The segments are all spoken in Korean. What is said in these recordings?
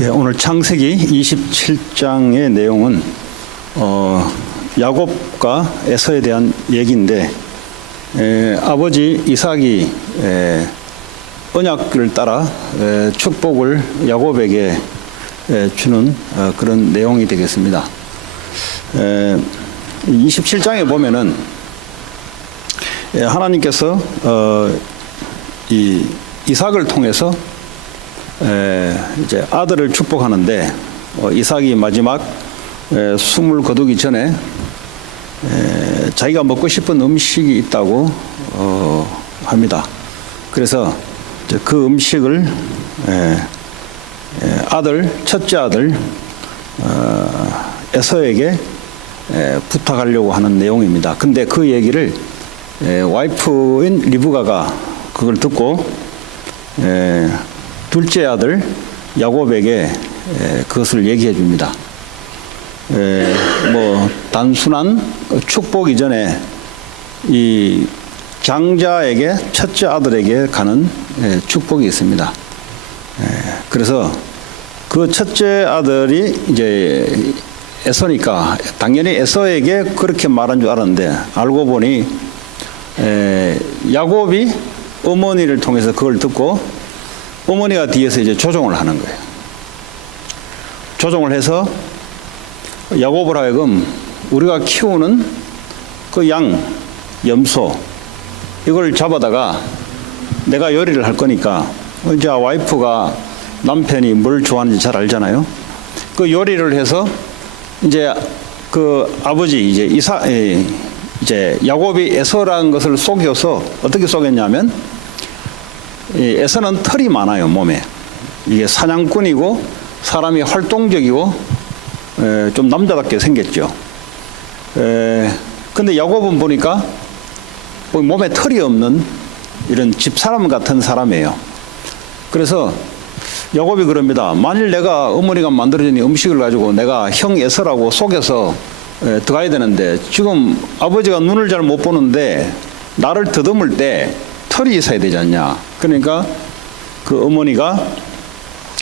예, 오늘 창세기 27장의 내용은 야곱과 에서에 대한 얘기인데, 아버지 이삭이 언약을 따라 축복을 야곱에게 주는 그런 내용이 되겠습니다. 27장에 보면은 하나님께서 이 이삭을 통해서 이제 아들을 축복하는데, 이삭이 마지막 숨을 거두기 전에 자기가 먹고 싶은 음식이 있다고 합니다. 그래서 그 음식을 첫째 아들 에서에게 부탁하려고 하는 내용입니다. 근데 그 얘기를 와이프인 리브가가 그걸 듣고 둘째 아들 야곱에게 그것을 얘기해 줍니다. 뭐 단순한 축복 이전에 이 장자에게, 첫째 아들에게 가는 축복이 있습니다. 그래서 그 첫째 아들이 이제 에서니까 당연히 에서에게 그렇게 말한 줄 알았는데, 알고 보니 야곱이 어머니를 통해서 그걸 듣고 어머니가 뒤에서 이제 조종을 하는 거예요. 조종을 해서 야곱을 하여금 우리가 키우는 그 양, 염소, 이걸 잡아다가 내가 요리를 할 거니까, 이제 와이프가 남편이 뭘 좋아하는지 잘 알잖아요. 그 요리를 해서 이제 그 아버지 이제 야곱이 에서라는 것을 속여서 어떻게 속였냐면, 에서는 털이 많아요, 몸에. 이게 사냥꾼이고 사람이 활동적이고 좀 남자답게 생겼죠. 근데 야곱은 보니까 몸에 털이 없는 이런 집사람 같은 사람이에요. 그래서 야곱이 그럽니다. 만일 내가 어머니가 만들어준 음식을 가지고 내가 형 에서라고 속여서 들어가야 되는데, 지금 아버지가 눈을 잘 못 보는데 나를 더듬을 때 털이 있어야 되지 않냐. 그러니까 그 어머니가,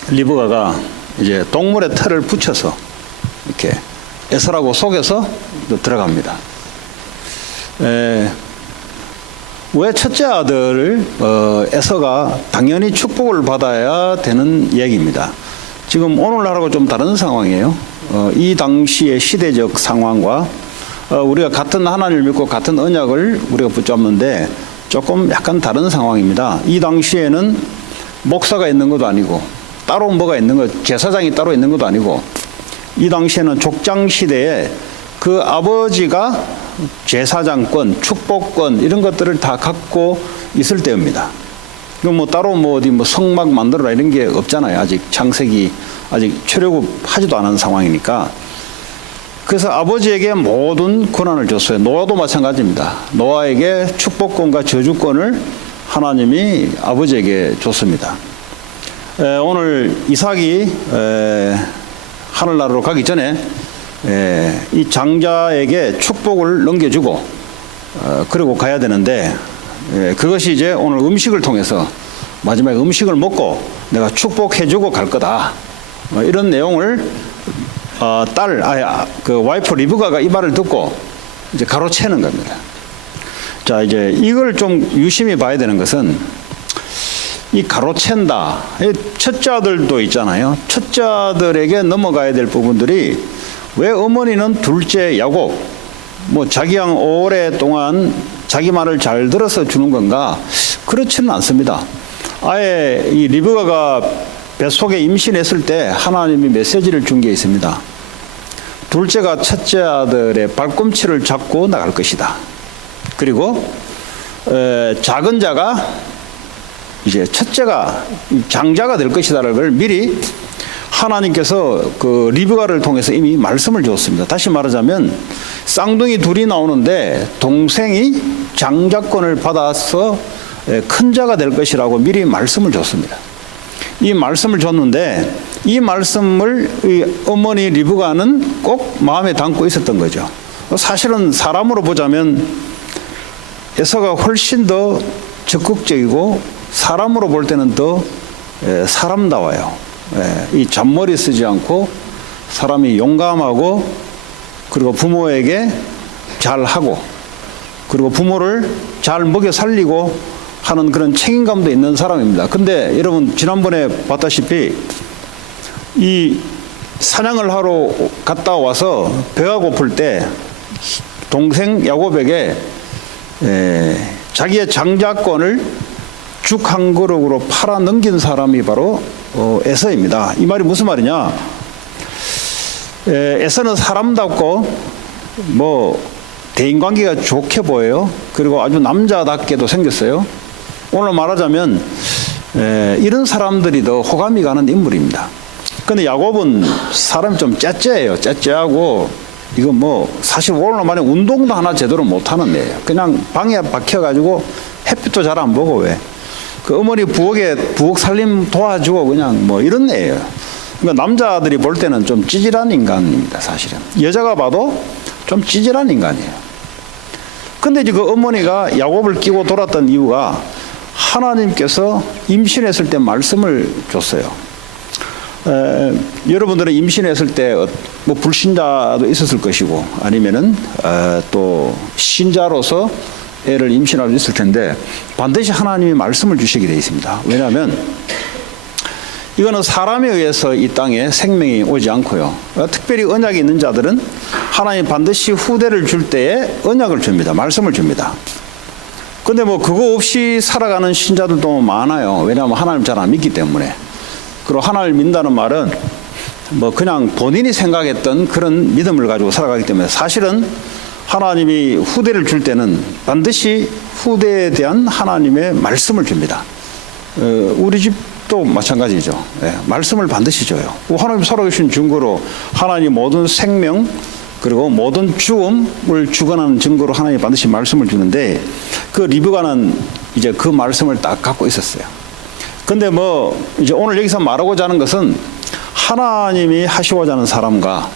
리브가가 이제 동물의 털을 붙여서 이렇게 에서라고 속여서 들어갑니다. 왜 첫째 아들을 에서가 당연히 축복을 받아야 되는 얘기입니다. 지금 오늘날하고 좀 다른 상황이에요. 이 당시의 시대적 상황과 우리가 같은 하나님을 믿고 같은 언약을 우리가 붙잡는데 조금 약간 다른 상황입니다. 이 당시에는 목사가 있는 것도 아니고 따로 뭐가 있는 것, 제사장이 따로 있는 것도 아니고, 이 당시에는 족장 시대에 그 아버지가 제사장권, 축복권 이런 것들을 다 갖고 있을 때입니다. 뭐 따로 어디 성막 만들어라 이런 게 없잖아요. 아직 창세기 아직 출애굽하지도 않은 상황이니까. 그래서 아버지에게 모든 권한을 줬어요. 노아도 마찬가지입니다. 노아에게 축복권과 저주권을 하나님이 아버지에게 줬습니다. 오늘 이삭이 하늘나라로 가기 전에 이 장자에게 축복을 넘겨주고 그리고 가야 되는데, 그것이 이제 오늘 음식을 통해서 마지막에 음식을 먹고 내가 축복해주고 갈 거다, 이런 내용을 그 와이프 리브가가 이 말을 듣고 이제 가로채는 겁니다. 자, 이제 이걸 좀 유심히 봐야 되는 것은, 이 가로챈다, 첫째 아들도 있잖아요. 첫째 아들에게 넘어가야 될 부분들이, 왜 어머니는 둘째 야곱, 자기 양 오랫동안 자기 말을 잘 들어서 주는 건가? 그렇지는 않습니다. 아예 이 리브가가 뱃속에 임신했을 때 하나님이 메시지를 준 게 있습니다. 둘째가 첫째 아들의 발꿈치를 잡고 나갈 것이다. 그리고 작은 자가 이제 첫째가 장자가 될 것이다라는 걸 미리 하나님께서 그 리브가를 통해서 이미 말씀을 주었습니다. 다시 말하자면 쌍둥이 둘이 나오는데 동생이 장자권을 받아서 큰 자가 될 것이라고 미리 말씀을 줬습니다. 이 말씀을 줬는데, 이 말씀을 어머니 리브가는 꼭 마음에 담고 있었던 거죠. 사실은 사람으로 보자면 에서가 훨씬 더 적극적이고 사람으로 볼 때는 더 사람다워요. 이 잔머리 쓰지 않고 사람이 용감하고 그리고 부모에게 잘하고 그리고 부모를 잘 먹여 살리고 하는 그런 책임감도 있는 사람입니다. 근데 여러분 지난번에 봤다시피 이 사냥을 하러 갔다 와서 배가 고플 때 동생 야곱에게 자기의 장자권을 죽 한 그릇으로 팔아 넘긴 사람이 바로 에서입니다. 이 말이 무슨 말이냐? 에서는 사람답고 뭐 대인관계가 좋게 보여요. 그리고 아주 남자답게도 생겼어요. 오늘 말하자면 이런 사람들이 더 호감이 가는 인물입니다. 근데 야곱은 사람이 좀 째째해요. 째째하고 이거 뭐 사실 오늘 말에 운동도 하나 제대로 못하는 애예요. 그냥 방에 박혀가지고 햇빛도 잘 안 보고 왜 그 어머니 부엌 살림 도와주고 그냥 뭐 이런 애예요. 그러니까 남자들이 볼 때는 좀 찌질한 인간입니다. 사실은 여자가 봐도 좀 찌질한 인간이에요. 근데 이제 그 어머니가 야곱을 끼고 돌았던 이유가 하나님께서 임신했을 때 말씀을 줬어요. 여러분들은 임신했을 때 뭐 불신자도 있었을 것이고 아니면은 또 신자로서 애를 임신할 수 있을 텐데 반드시 하나님이 말씀을 주시게 되어 있습니다. 왜냐하면 이거는 사람에 의해서 이 땅에 생명이 오지 않고요. 특별히 언약이 있는 자들은 하나님 반드시 후대를 줄 때에 언약을 줍니다. 말씀을 줍니다. 근데 뭐 그거 없이 살아가는 신자들도 많아요. 왜냐하면 하나님 잘 안 믿기 때문에. 그리고 하나님을 믿는다는 말은 뭐 그냥 본인이 생각했던 그런 믿음을 가지고 살아가기 때문에 사실은 하나님이 후대를 줄 때는 반드시 후대에 대한 하나님의 말씀을 줍니다. 우리 집도 마찬가지죠. 말씀을 반드시 줘요. 하나님 살아계신 증거로 하나님 모든 생명 그리고 모든 죽음을 주관하는 증거로 하나님이 반드시 말씀을 주는데 그 리브가는 이제 그 말씀을 딱 갖고 있었어요. 근데 뭐 이제 오늘 여기서 말하고자 하는 것은 하나님이 하시고자 하는 사람과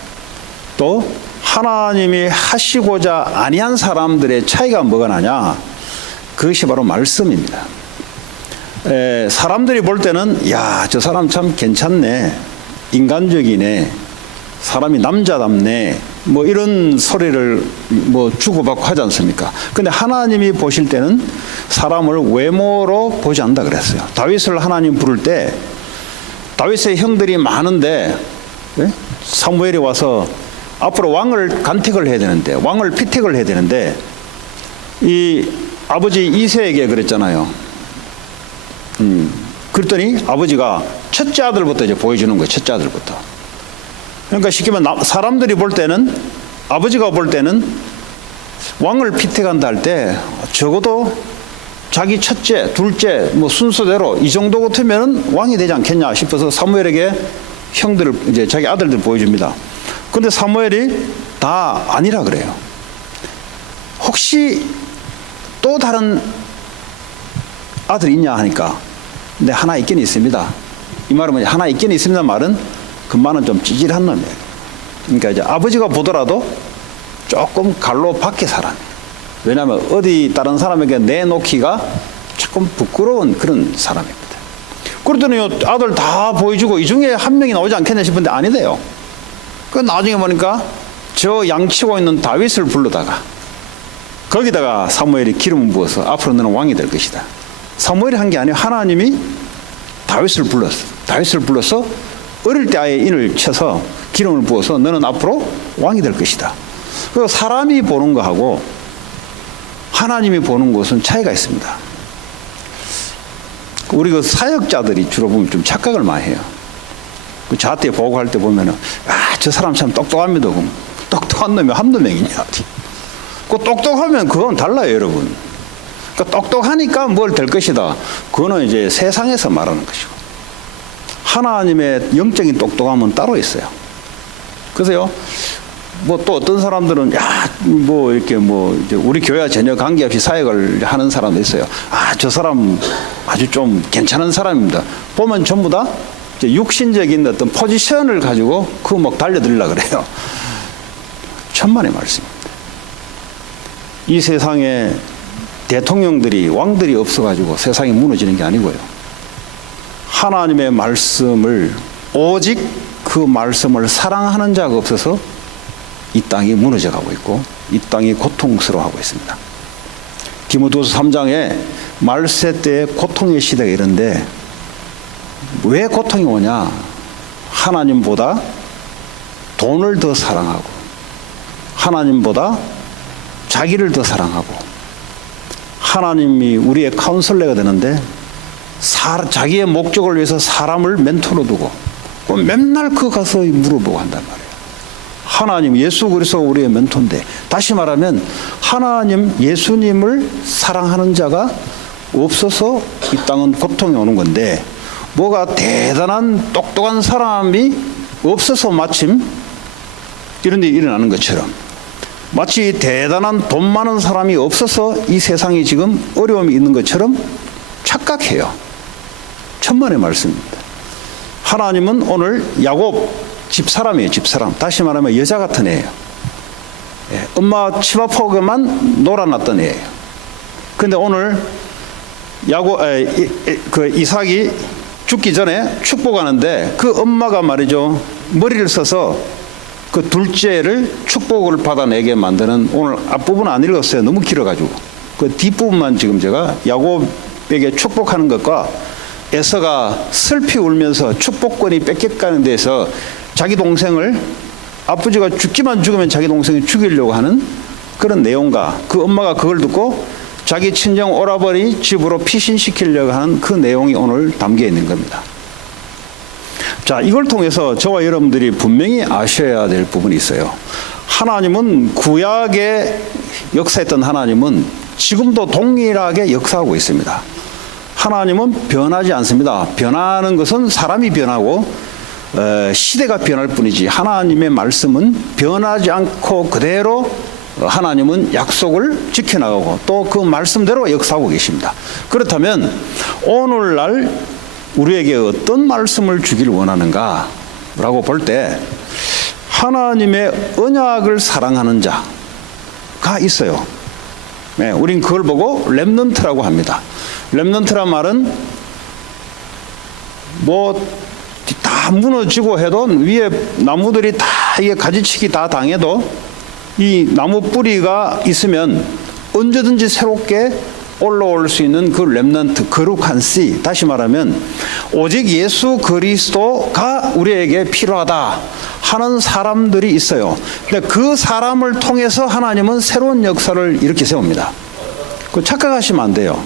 또 하나님이 하시고자 아니한 사람들의 차이가 뭐가 나냐? 그것이 바로 말씀입니다. 사람들이 볼 때는 야, 저 사람 참 괜찮네, 인간적이네, 사람이 남자답네, 뭐 이런 소리를 뭐 주고받고 하지 않습니까? 근데 하나님이 보실 때는 사람을 외모로 보지 않는다 그랬어요. 다윗을 하나님 부를 때 다윗의 형들이 많은데 사무엘이 와서 앞으로 왕을 간택을 해야 되는데 왕을 피택을 해야 되는데 이 아버지 이새에게 그랬잖아요. 그랬더니 아버지가 첫째 아들부터 이제 보여주는 거예요. 첫째 아들부터. 그러니까 쉽게 말하면 사람들이 볼 때는 아버지가 볼 때는 왕을 피택한다 할 때 적어도 자기 첫째, 둘째 뭐 순서대로 이 정도 같으면 왕이 되지 않겠냐 싶어서 사무엘에게 형들을 이제 자기 아들들 보여줍니다. 근데 사무엘이 다 아니라 그래요. 혹시 또 다른 아들이 있냐 하니까 근데 하나 있긴 있습니다. 이 말은 하나 있긴 있습니다 말은 금마는 좀 찌질한 놈이에요. 그러니까 이제 아버지가 보더라도 조금 갈로 밖에 사람. 왜냐하면 어디 다른 사람에게 내놓기가 조금 부끄러운 그런 사람입니다. 그랬더니 아들 다 보여주고 이 중에 한 명이 나오지 않겠냐 싶은데 아니래요. 그 나중에 보니까 저 양치고 있는 다윗을 불러다가 거기다가 사무엘이 기름을 부어서 앞으로 너는 왕이 될 것이다. 사무엘이 한 게 아니에요. 하나님이 다윗을 불렀어. 다윗을 불러서 어릴 때 아예 인을 쳐서 기름을 부어서 너는 앞으로 왕이 될 것이다. 그리고 사람이 보는 거하고 하나님이 보는 것은 차이가 있습니다. 우리 그 사역자들이 주로 보면 좀 착각을 많이 해요. 그 자퇴 보고할 때 보면은 저 사람 참 똑똑합니다. 그럼 똑똑한 놈이 한두 명이냐? 그 똑똑하면 그건 달라요, 여러분. 그러니까 똑똑하니까 뭘 될 것이다. 그거는 이제 세상에서 말하는 것이고 하나님의 영적인 똑똑함은 따로 있어요. 그래서요. 뭐 또 어떤 사람들은 뭐 이렇게 뭐 이제 우리 교회와 전혀 관계없이 사역을 하는 사람도 있어요. 저 사람 아주 좀 괜찮은 사람입니다. 보면 전부 다 이제 육신적인 어떤 포지션을 가지고 그 막 달려들려고 그래요. 천만의 말씀입니다. 이 세상에 대통령들이 왕들이 없어가지고 세상이 무너지는 게 아니고요. 하나님의 말씀을 오직 그 말씀을 사랑하는 자가 없어서 이 땅이 무너져가고 있고 이 땅이 고통스러워하고 있습니다. 디모데후서 3장에 말세 때의 고통의 시대가 이런데 왜 고통이 오냐? 하나님보다 돈을 더 사랑하고 하나님보다 자기를 더 사랑하고 하나님이 우리의 카운슬러가 되는데 자기의 목적을 위해서 사람을 멘토로 두고 맨날 그 가서 물어보고 한단 말이에요. 하나님 예수 그리스도가 우리의 멘토인데 다시 말하면 하나님 예수님을 사랑하는 자가 없어서 이 땅은 고통이 오는 건데 뭐가 대단한 똑똑한 사람이 없어서 마침 이런 일이 일어나는 것처럼 마치 대단한 돈 많은 사람이 없어서 이 세상이 지금 어려움이 있는 것처럼 착각해요. 천만의 말씀입니다. 하나님은 오늘 야곱 집사람이에요. 집사람. 다시 말하면 여자 같은 애예요. 엄마 집 앞에만 놀아놨던 애예요. 그런데 오늘 이삭이 죽기 전에 축복하는데 그 엄마가 말이죠. 머리를 써서 그 둘째를 축복을 받아내게 만드는 오늘 앞부분은 안 읽었어요. 너무 길어가지고. 그 뒷부분만 지금 제가 야곱에게 축복하는 것과 에서가 슬피 울면서 축복권이 뺏겨가는 데서 자기 동생을 아버지가 죽기만 죽으면 자기 동생을 죽이려고 하는 그런 내용과 그 엄마가 그걸 듣고 자기 친정 오라버니 집으로 피신시키려고 하는 그 내용이 오늘 담겨 있는 겁니다. 자, 이걸 통해서 저와 여러분들이 분명히 아셔야 될 부분이 있어요. 하나님은 구약에 역사했던 하나님은 지금도 동일하게 역사하고 있습니다. 하나님은 변하지 않습니다. 변하는 것은 사람이 변하고 시대가 변할 뿐이지 하나님의 말씀은 변하지 않고 그대로 하나님은 약속을 지켜나가고 또 그 말씀대로 역사하고 계십니다. 그렇다면 오늘날 우리에게 어떤 말씀을 주기를 원하는가 라고 볼 때 하나님의 언약을 사랑하는 자가 있어요. 네, 우린 그걸 보고 렘넌트라고 합니다. 렘넌트란 말은 뭐 다 무너지고 해도 위에 나무들이 다 이게 가지치기 다 당해도 이 나무 뿌리가 있으면 언제든지 새롭게 올라올 수 있는 그 렘넌트, 거룩한 씨. 다시 말하면 오직 예수 그리스도가 우리에게 필요하다 하는 사람들이 있어요. 근데 그 사람을 통해서 하나님은 새로운 역사를 이렇게 세웁니다. 그 착각하시면 안 돼요.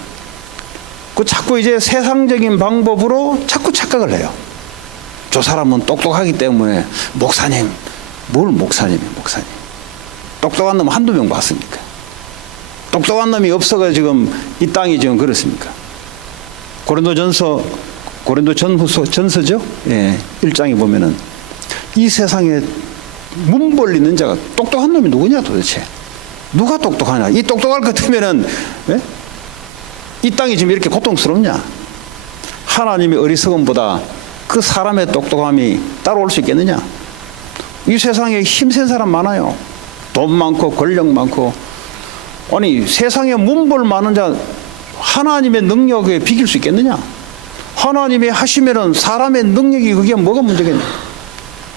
그 자꾸 이제 세상적인 방법으로 자꾸 착각을 해요. 저 사람은 똑똑하기 때문에 목사님, 뭘 목사님이에요, 목사님. 똑똑한 놈 한두 명 봤습니까? 똑똑한 놈이 없어가 지금 이 땅이 지금 그렇습니까? 고린도전서죠? 예, 1장에 보면은 이 세상에 문 벌리는 자가 똑똑한 놈이 누구냐 도대체? 누가 똑똑하냐? 이 똑똑할 것 같으면은 예? 이 땅이 지금 이렇게 고통스럽냐? 하나님의 어리석음보다 그 사람의 똑똑함이 따라올 수 있겠느냐? 이 세상에 힘센 사람 많아요. 돈 많고 권력 많고. 아니 세상에 문벌 많은 자 하나님의 능력에 비길 수 있겠느냐? 하나님이 하시면은 사람의 능력이 그게 뭐가 문제겠냐?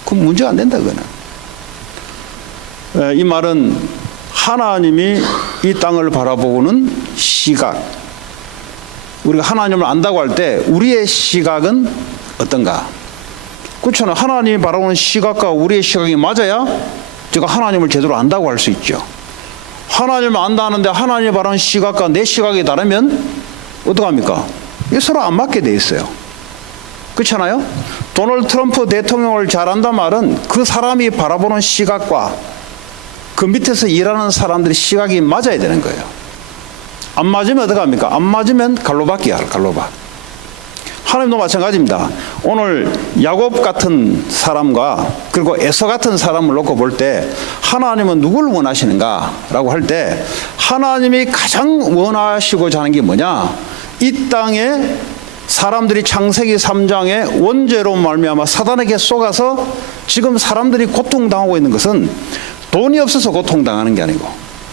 그건 문제가 안 된다 그거는. 이 말은 하나님이 이 땅을 바라보고는 시각. 우리가 하나님을 안다고 할 때 우리의 시각은 어떤가? 그렇잖아요. 하나님이 바라보는 시각과 우리의 시각이 맞아야 제가 하나님을 제대로 안다고 할 수 있죠. 하나님을 안다 하는데 하나님이 바라는 시각과 내 시각이 다르면 어떡합니까? 이게 서로 안 맞게 돼 있어요. 그렇잖아요. 도널드 트럼프 대통령을 잘한다 말은 그 사람이 바라보는 시각과 그 밑에서 일하는 사람들의 시각이 맞아야 되는 거예요. 안 맞으면 어떡합니까? 안 맞으면 갈로박이야, 갈로박. 하나님도 마찬가지입니다. 오늘 야곱 같은 사람과 그리고 에서 같은 사람을 놓고 볼 때 하나님은 누구를 원하시는가 라고 할 때 하나님이 가장 원하시고자 하는 게 뭐냐? 이 땅에 사람들이 창세기 3장에 원죄로 말미암아 사단에게 속아서 지금 사람들이 고통당하고 있는 것은 돈이 없어서 고통당하는 게 아니고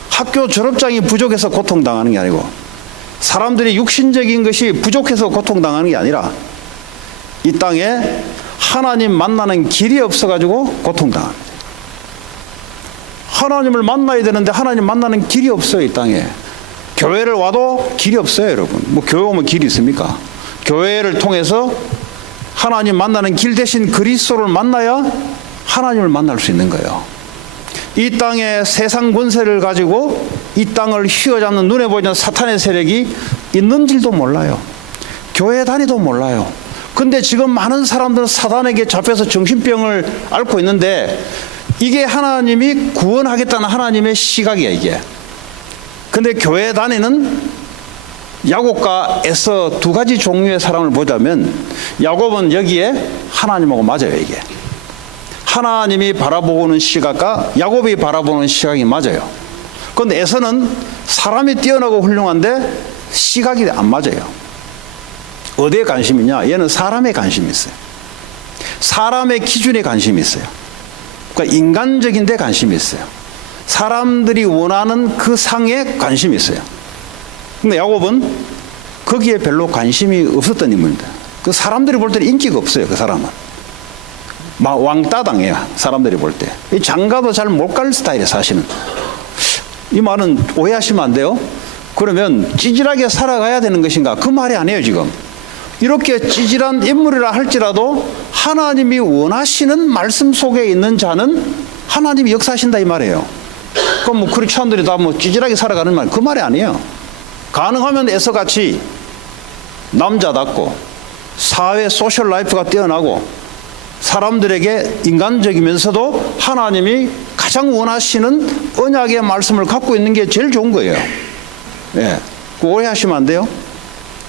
학교 졸업장이 부족해서 고통당하는 게 아니고 사람들이 육신적인 것이 부족해서 고통당하는 게 아니라 이 땅에 하나님 만나는 길이 없어가지고 고통당합니다. 하나님을 만나야 되는데 하나님 만나는 길이 없어요. 이 땅에. 교회를 와도 길이 없어요, 여러분. 뭐 교회 오면 길이 있습니까? 교회를 통해서 하나님 만나는 길 대신 그리스도를 만나야 하나님을 만날 수 있는 거예요. 이 땅에 세상 권세를 가지고 이 땅을 휘어잡는 눈에 보이는 사탄의 세력이 있는 줄도 몰라요. 교회 다니도 몰라요. 근데 지금 많은 사람들은 사단에게 잡혀서 정신병을 앓고 있는데 이게 하나님이 구원하겠다는 하나님의 시각이야, 이게. 근데 교회 다니는 야곱과 에서 두 가지 종류의 사람을 보자면 야곱은 여기에 하나님하고 맞아요, 이게. 하나님이 바라보는 시각과 야곱이 바라보는 시각이 맞아요. 그런데 에서는 사람이 뛰어나고 훌륭한데 시각이 안 맞아요. 어디에 관심이냐? 얘는 사람에 관심이 있어요. 사람의 기준에 관심이 있어요. 그러니까 인간적인 데 관심이 있어요. 사람들이 원하는 그 상에 관심이 있어요. 근데 야곱은 거기에 별로 관심이 없었던 인물입니다. 그 사람들이 볼 때는 인기가 없어요. 그 사람은 막 왕따당해요. 사람들이 볼 때 장가도 잘 못 갈 스타일이에요. 사실은 이 말은 오해하시면 안 돼요. 그러면 찌질하게 살아가야 되는 것인가? 그 말이 아니에요. 지금 이렇게 찌질한 인물이라 할지라도 하나님이 원하시는 말씀 속에 있는 자는 하나님이 역사하신다 이 말이에요. 그럼 뭐 크리스천들이 다 뭐 찌질하게 살아가는 말, 그 말이 아니에요. 가능하면 에서같이 남자답고 사회 소셜 라이프가 뛰어나고 사람들에게 인간적이면서도 하나님이 가장 원하시는 언약의 말씀을 갖고 있는 게 제일 좋은 거예요. 예, 오해하시면 안 돼요.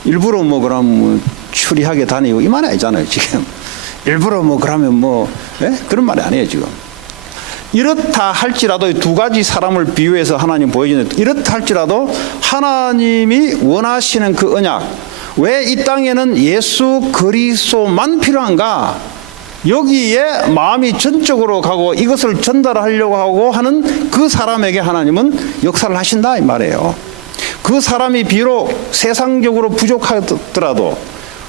일부러 뭐 그럼 뭐 추리하게 다니고 이 말이 아니잖아요. 지금 일부러 뭐 그러면 뭐 그런 말이 아니에요. 지금 이렇다 할지라도 두 가지 사람을 비유해서 하나님 보여주는, 이렇다 할지라도 하나님이 원하시는 그 언약, 왜 이 땅에는 예수 그리스도만 필요한가? 여기에 마음이 전적으로 가고 이것을 전달하려고 하고 하는 그 사람에게 하나님은 역사를 하신다 이 말이에요. 그 사람이 비록 세상적으로 부족하더라도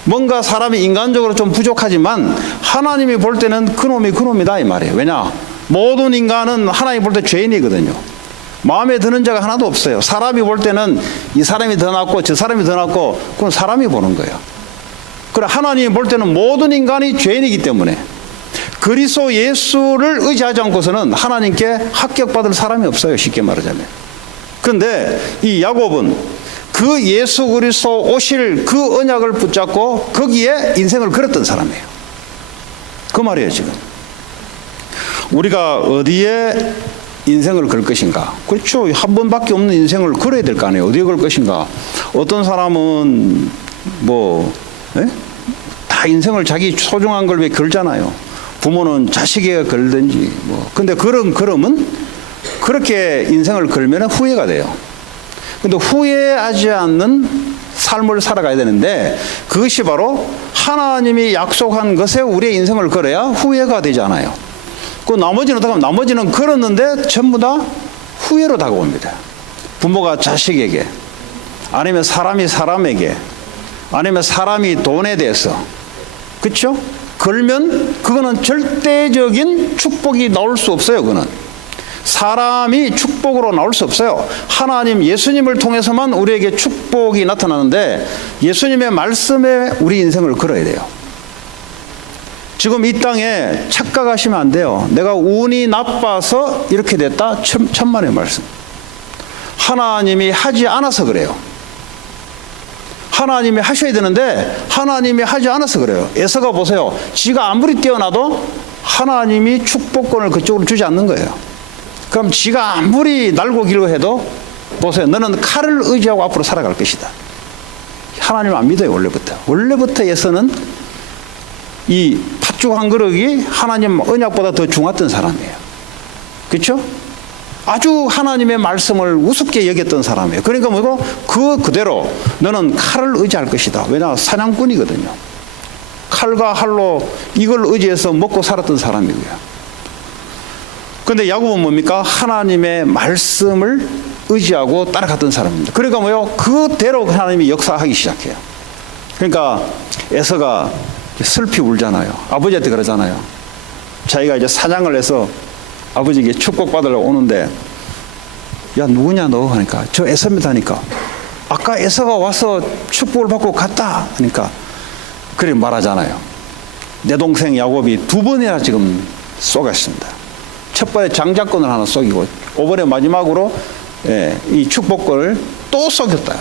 뭔가 사람이 인간적으로 좀 부족하지만 하나님이 볼 때는 그놈이 그놈이다 이 말이에요. 왜냐? 모든 인간은 하나님 볼 때 죄인이거든요. 마음에 드는 자가 하나도 없어요. 사람이 볼 때는 이 사람이 더 낫고 저 사람이 더 낫고 그건 사람이 보는 거예요. 그래 하나님이 볼 때는 모든 인간이 죄인이기 때문에 그리스도 예수를 의지하지 않고서는 하나님께 합격받을 사람이 없어요. 쉽게 말하자면. 그런데 이 야곱은 그 예수 그리스도 오실 그 언약을 붙잡고 거기에 인생을 걸었던 사람이에요. 그 말이에요. 지금 우리가 어디에 인생을 걸 것인가? 그렇죠. 한 번밖에 없는 인생을 걸어야 될 거 아니에요. 어디에 걸 것인가? 어떤 사람은 다 인생을 자기 소중한 걸 왜 걸잖아요. 부모는 자식에게 걸든지 뭐. 근데 그런 걸음은 그렇게 인생을 걸면 후회가 돼요. 근데 후회하지 않는 삶을 살아가야 되는데 그것이 바로 하나님이 약속한 것에 우리의 인생을 걸어야 후회가 되지 않아요. 그 나머지는 어떡하면 나머지는 걸었는데 전부 다 후회로 다가옵니다. 부모가 자식에게, 아니면 사람이 사람에게, 아니면 사람이 돈에 대해서, 그렇죠? 걸면 그거는 절대적인 축복이 나올 수 없어요. 그거는 사람이 축복으로 나올 수 없어요. 하나님 예수님을 통해서만 우리에게 축복이 나타나는데 예수님의 말씀에 우리 인생을 걸어야 돼요. 지금 이 땅에 착각하시면 안 돼요. 내가 운이 나빠서 이렇게 됐다. 천만의 말씀. 하나님이 하지 않아서 그래요. 하나님이 하셔야 되는데 하나님이 하지 않아서 그래요. 에서가 보세요. 지가 아무리 뛰어나도 하나님이 축복권을 그쪽으로 주지 않는 거예요. 그럼 지가 아무리 날고 길고 해도 보세요. 너는 칼을 의지하고 앞으로 살아갈 것이다. 하나님을 안 믿어요. 원래부터 에서는 이 팥죽 한 그릇이 하나님 언약보다 더 중요했던 사람이에요. 그렇죠? 아주 하나님의 말씀을 우습게 여겼던 사람이에요. 그러니까 뭐고 그대로 너는 칼을 의지할 것이다. 왜냐? 사냥꾼이거든요. 칼과 활로 이걸 의지해서 먹고 살았던 사람이고요. 그런데 야곱은 뭡니까? 하나님의 말씀을 의지하고 따라갔던 사람입니다. 그러니까 뭐요? 그대로 하나님이 역사하기 시작해요. 그러니까 에서가 슬피 울잖아요. 아버지한테 그러잖아요. 자기가 이제 사냥을 해서 아버지에게 축복받으러 오는데, 야, 누구냐 너? 하니까 저 에서입니다 하니까, 아까 에서가 와서 축복을 받고 갔다 하니까 그래 말하잖아요. 내 동생 야곱이 2번이나 지금 쏘갔습니다. 첫 번에 장자권을 하나 쏘기고, 이번에 마지막으로 이 축복권을 또 쏘겼다.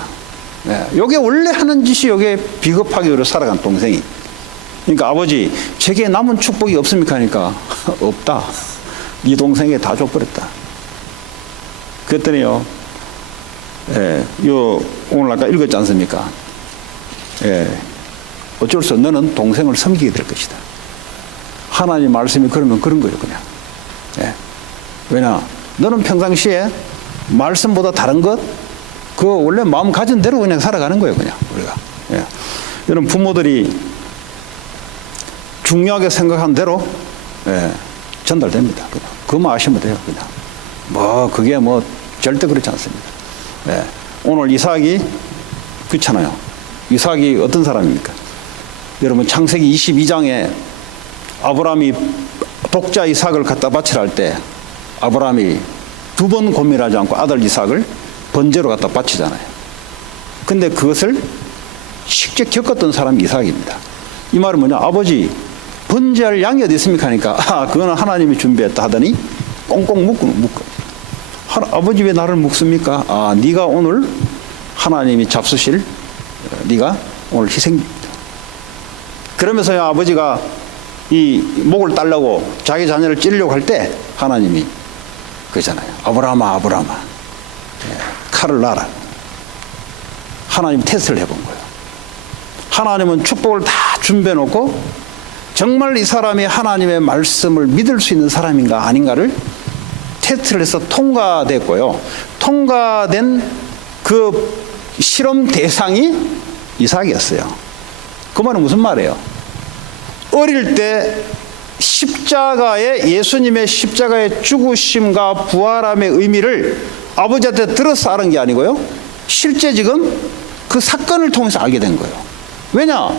이게 원래 하는 짓이 이게 비겁하게 살아간 동생이. 그러니까 아버지, 제게 남은 축복이 없습니까 하니까 없다. 네 동생에게 다 줘버렸다. 그랬더니요, 오늘 아까 읽었지 않습니까? 어쩔 수 없어. 너는 동생을 섬기게 될 것이다. 하나님 말씀이 그러면 그런 거예요, 그냥. 왜냐? 너는 평상시에 말씀보다 다른 것, 그 원래 마음 가진 대로 그냥 살아가는 거예요, 그냥 우리가. 여러분, 부모들이 중요하게 생각한 대로 전달됩니다. 그냥. 그만 아시면 돼요, 그냥. 그게 절대 그렇지 않습니다. 오늘 이삭이 그렇잖아요. 이삭이 어떤 사람입니까? 여러분, 창세기 22장에 아브라함이 독자 이삭을 갖다 바치라 할 때 아브라함이 2번 고민하지 않고 아들 이삭을 번제로 갖다 바치잖아요. 근데 그것을 직접 겪었던 사람이 이삭입니다. 이 말은 뭐냐? 아버지, 번제할 양이 어디 있습니까 하니까, 그거는 하나님이 준비했다 하더니 꽁꽁 묶어. 아버지 왜 나를 묶습니까? 네가 오늘 하나님이 잡수실, 네가 오늘 희생. 그러면서요, 아버지가 이 목을 따려고 자기 자녀를 찌르려고 할 때 하나님이 그러잖아요. 아브라함아, 칼을 놔라. 하나님 테스트를 해본 거예요. 하나님은 축복을 다 준비해 놓고 정말 이 사람이 하나님의 말씀을 믿을 수 있는 사람인가 아닌가를 테스트를 해서 통과됐고요. 통과된 그 실험 대상이 이삭이었어요. 그 말은 무슨 말이에요? 어릴 때 예수님의 십자가의 죽으심과 부활함의 의미를 아버지한테 들어서 아는 게 아니고요, 실제 지금 그 사건을 통해서 알게 된 거예요. 왜냐?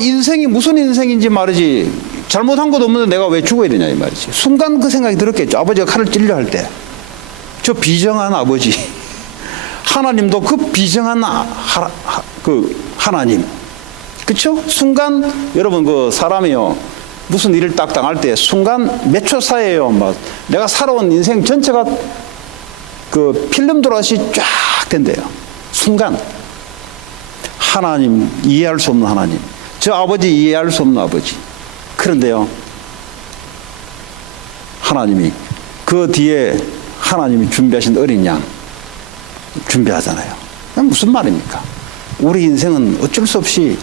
인생이 무슨 인생인지 말이지, 잘못한 것도 없는데 내가 왜 죽어야 되냐 이 말이지. 순간 그 생각이 들었겠죠. 아버지가 칼을 찔려 할 때, 저 비정한 아버지, 하나님도 그 비정한 하나님, 그렇죠? 순간 여러분, 그 사람이요, 무슨 일을 딱 당할 때 순간 몇 초 사이에요, 막 내가 살아온 인생 전체가 그 필름 돌아시 쫙 된대요. 순간. 하나님, 이해할 수 없는 하나님, 저 아버지 이해할 수 없는 아버지. 그런데요, 하나님이 그 뒤에 하나님이 준비하신 어린 양 준비하잖아요. 무슨 말입니까? 우리 인생은 어쩔 수 없이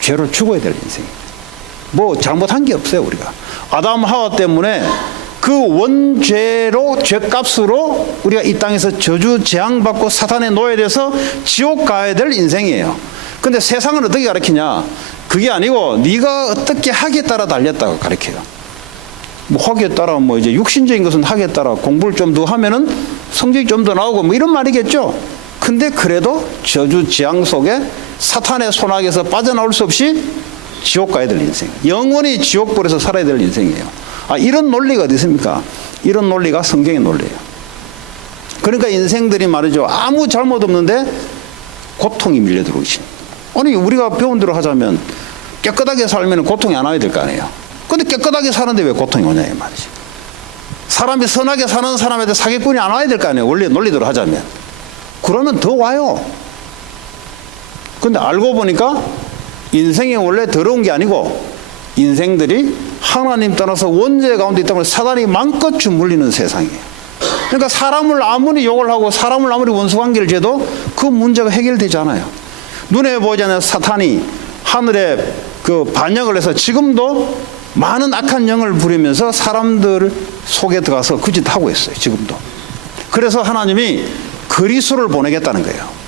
죄로 죽어야 될 인생입니다. 잘못한 게 없어요, 우리가. 아담 하와 때문에 그 원죄로, 죄값으로 우리가 이 땅에서 저주 재앙받고 사탄의 노예돼서 지옥 가야 될 인생이에요. 근데 세상은 어떻게 가르치냐? 그게 아니고 네가 어떻게 하기에 따라 달렸다고 가르쳐요. 하기에 따라 이제 육신적인 것은 하기에 따라 공부를 좀 더 하면은 성적이 좀 더 나오고 이런 말이겠죠. 근데 그래도 저주 재앙 속에 사탄의 손아귀에서 빠져나올 수 없이 지옥 가야 될 인생, 영원히 지옥불에서 살아야 될 인생이에요. 이런 논리가 어디 있습니까? 이런 논리가 성경의 논리예요. 그러니까 인생들이 말이죠, 아무 잘못 없는데 고통이 밀려 들어오시. 아니, 우리가 배운 대로 하자면 깨끗하게 살면 고통이 안 와야 될 거 아니에요. 근데 깨끗하게 사는데 왜 고통이 오냐 이 말이지. 사람이 선하게 사는 사람한테 사기꾼이 안 와야 될 거 아니에요, 원래 논리대로 하자면. 그러면 더 와요. 근데 알고 보니까 인생이 원래 더러운 게 아니고 인생들이 하나님 떠나서 원죄 가운데 있다면 사단이 마음껏 주물리는 세상이에요. 그러니까 사람을 아무리 욕을 하고 사람을 아무리 원수관계를 재도 그 문제가 해결되지 않아요. 눈에 보이지 않는 사탄이 하늘에 그 반역을 해서 지금도 많은 악한 영을 부리면서 사람들 속에 들어가서 그 짓 하고 있어요, 지금도. 그래서 하나님이 그리스도를 보내겠다는 거예요.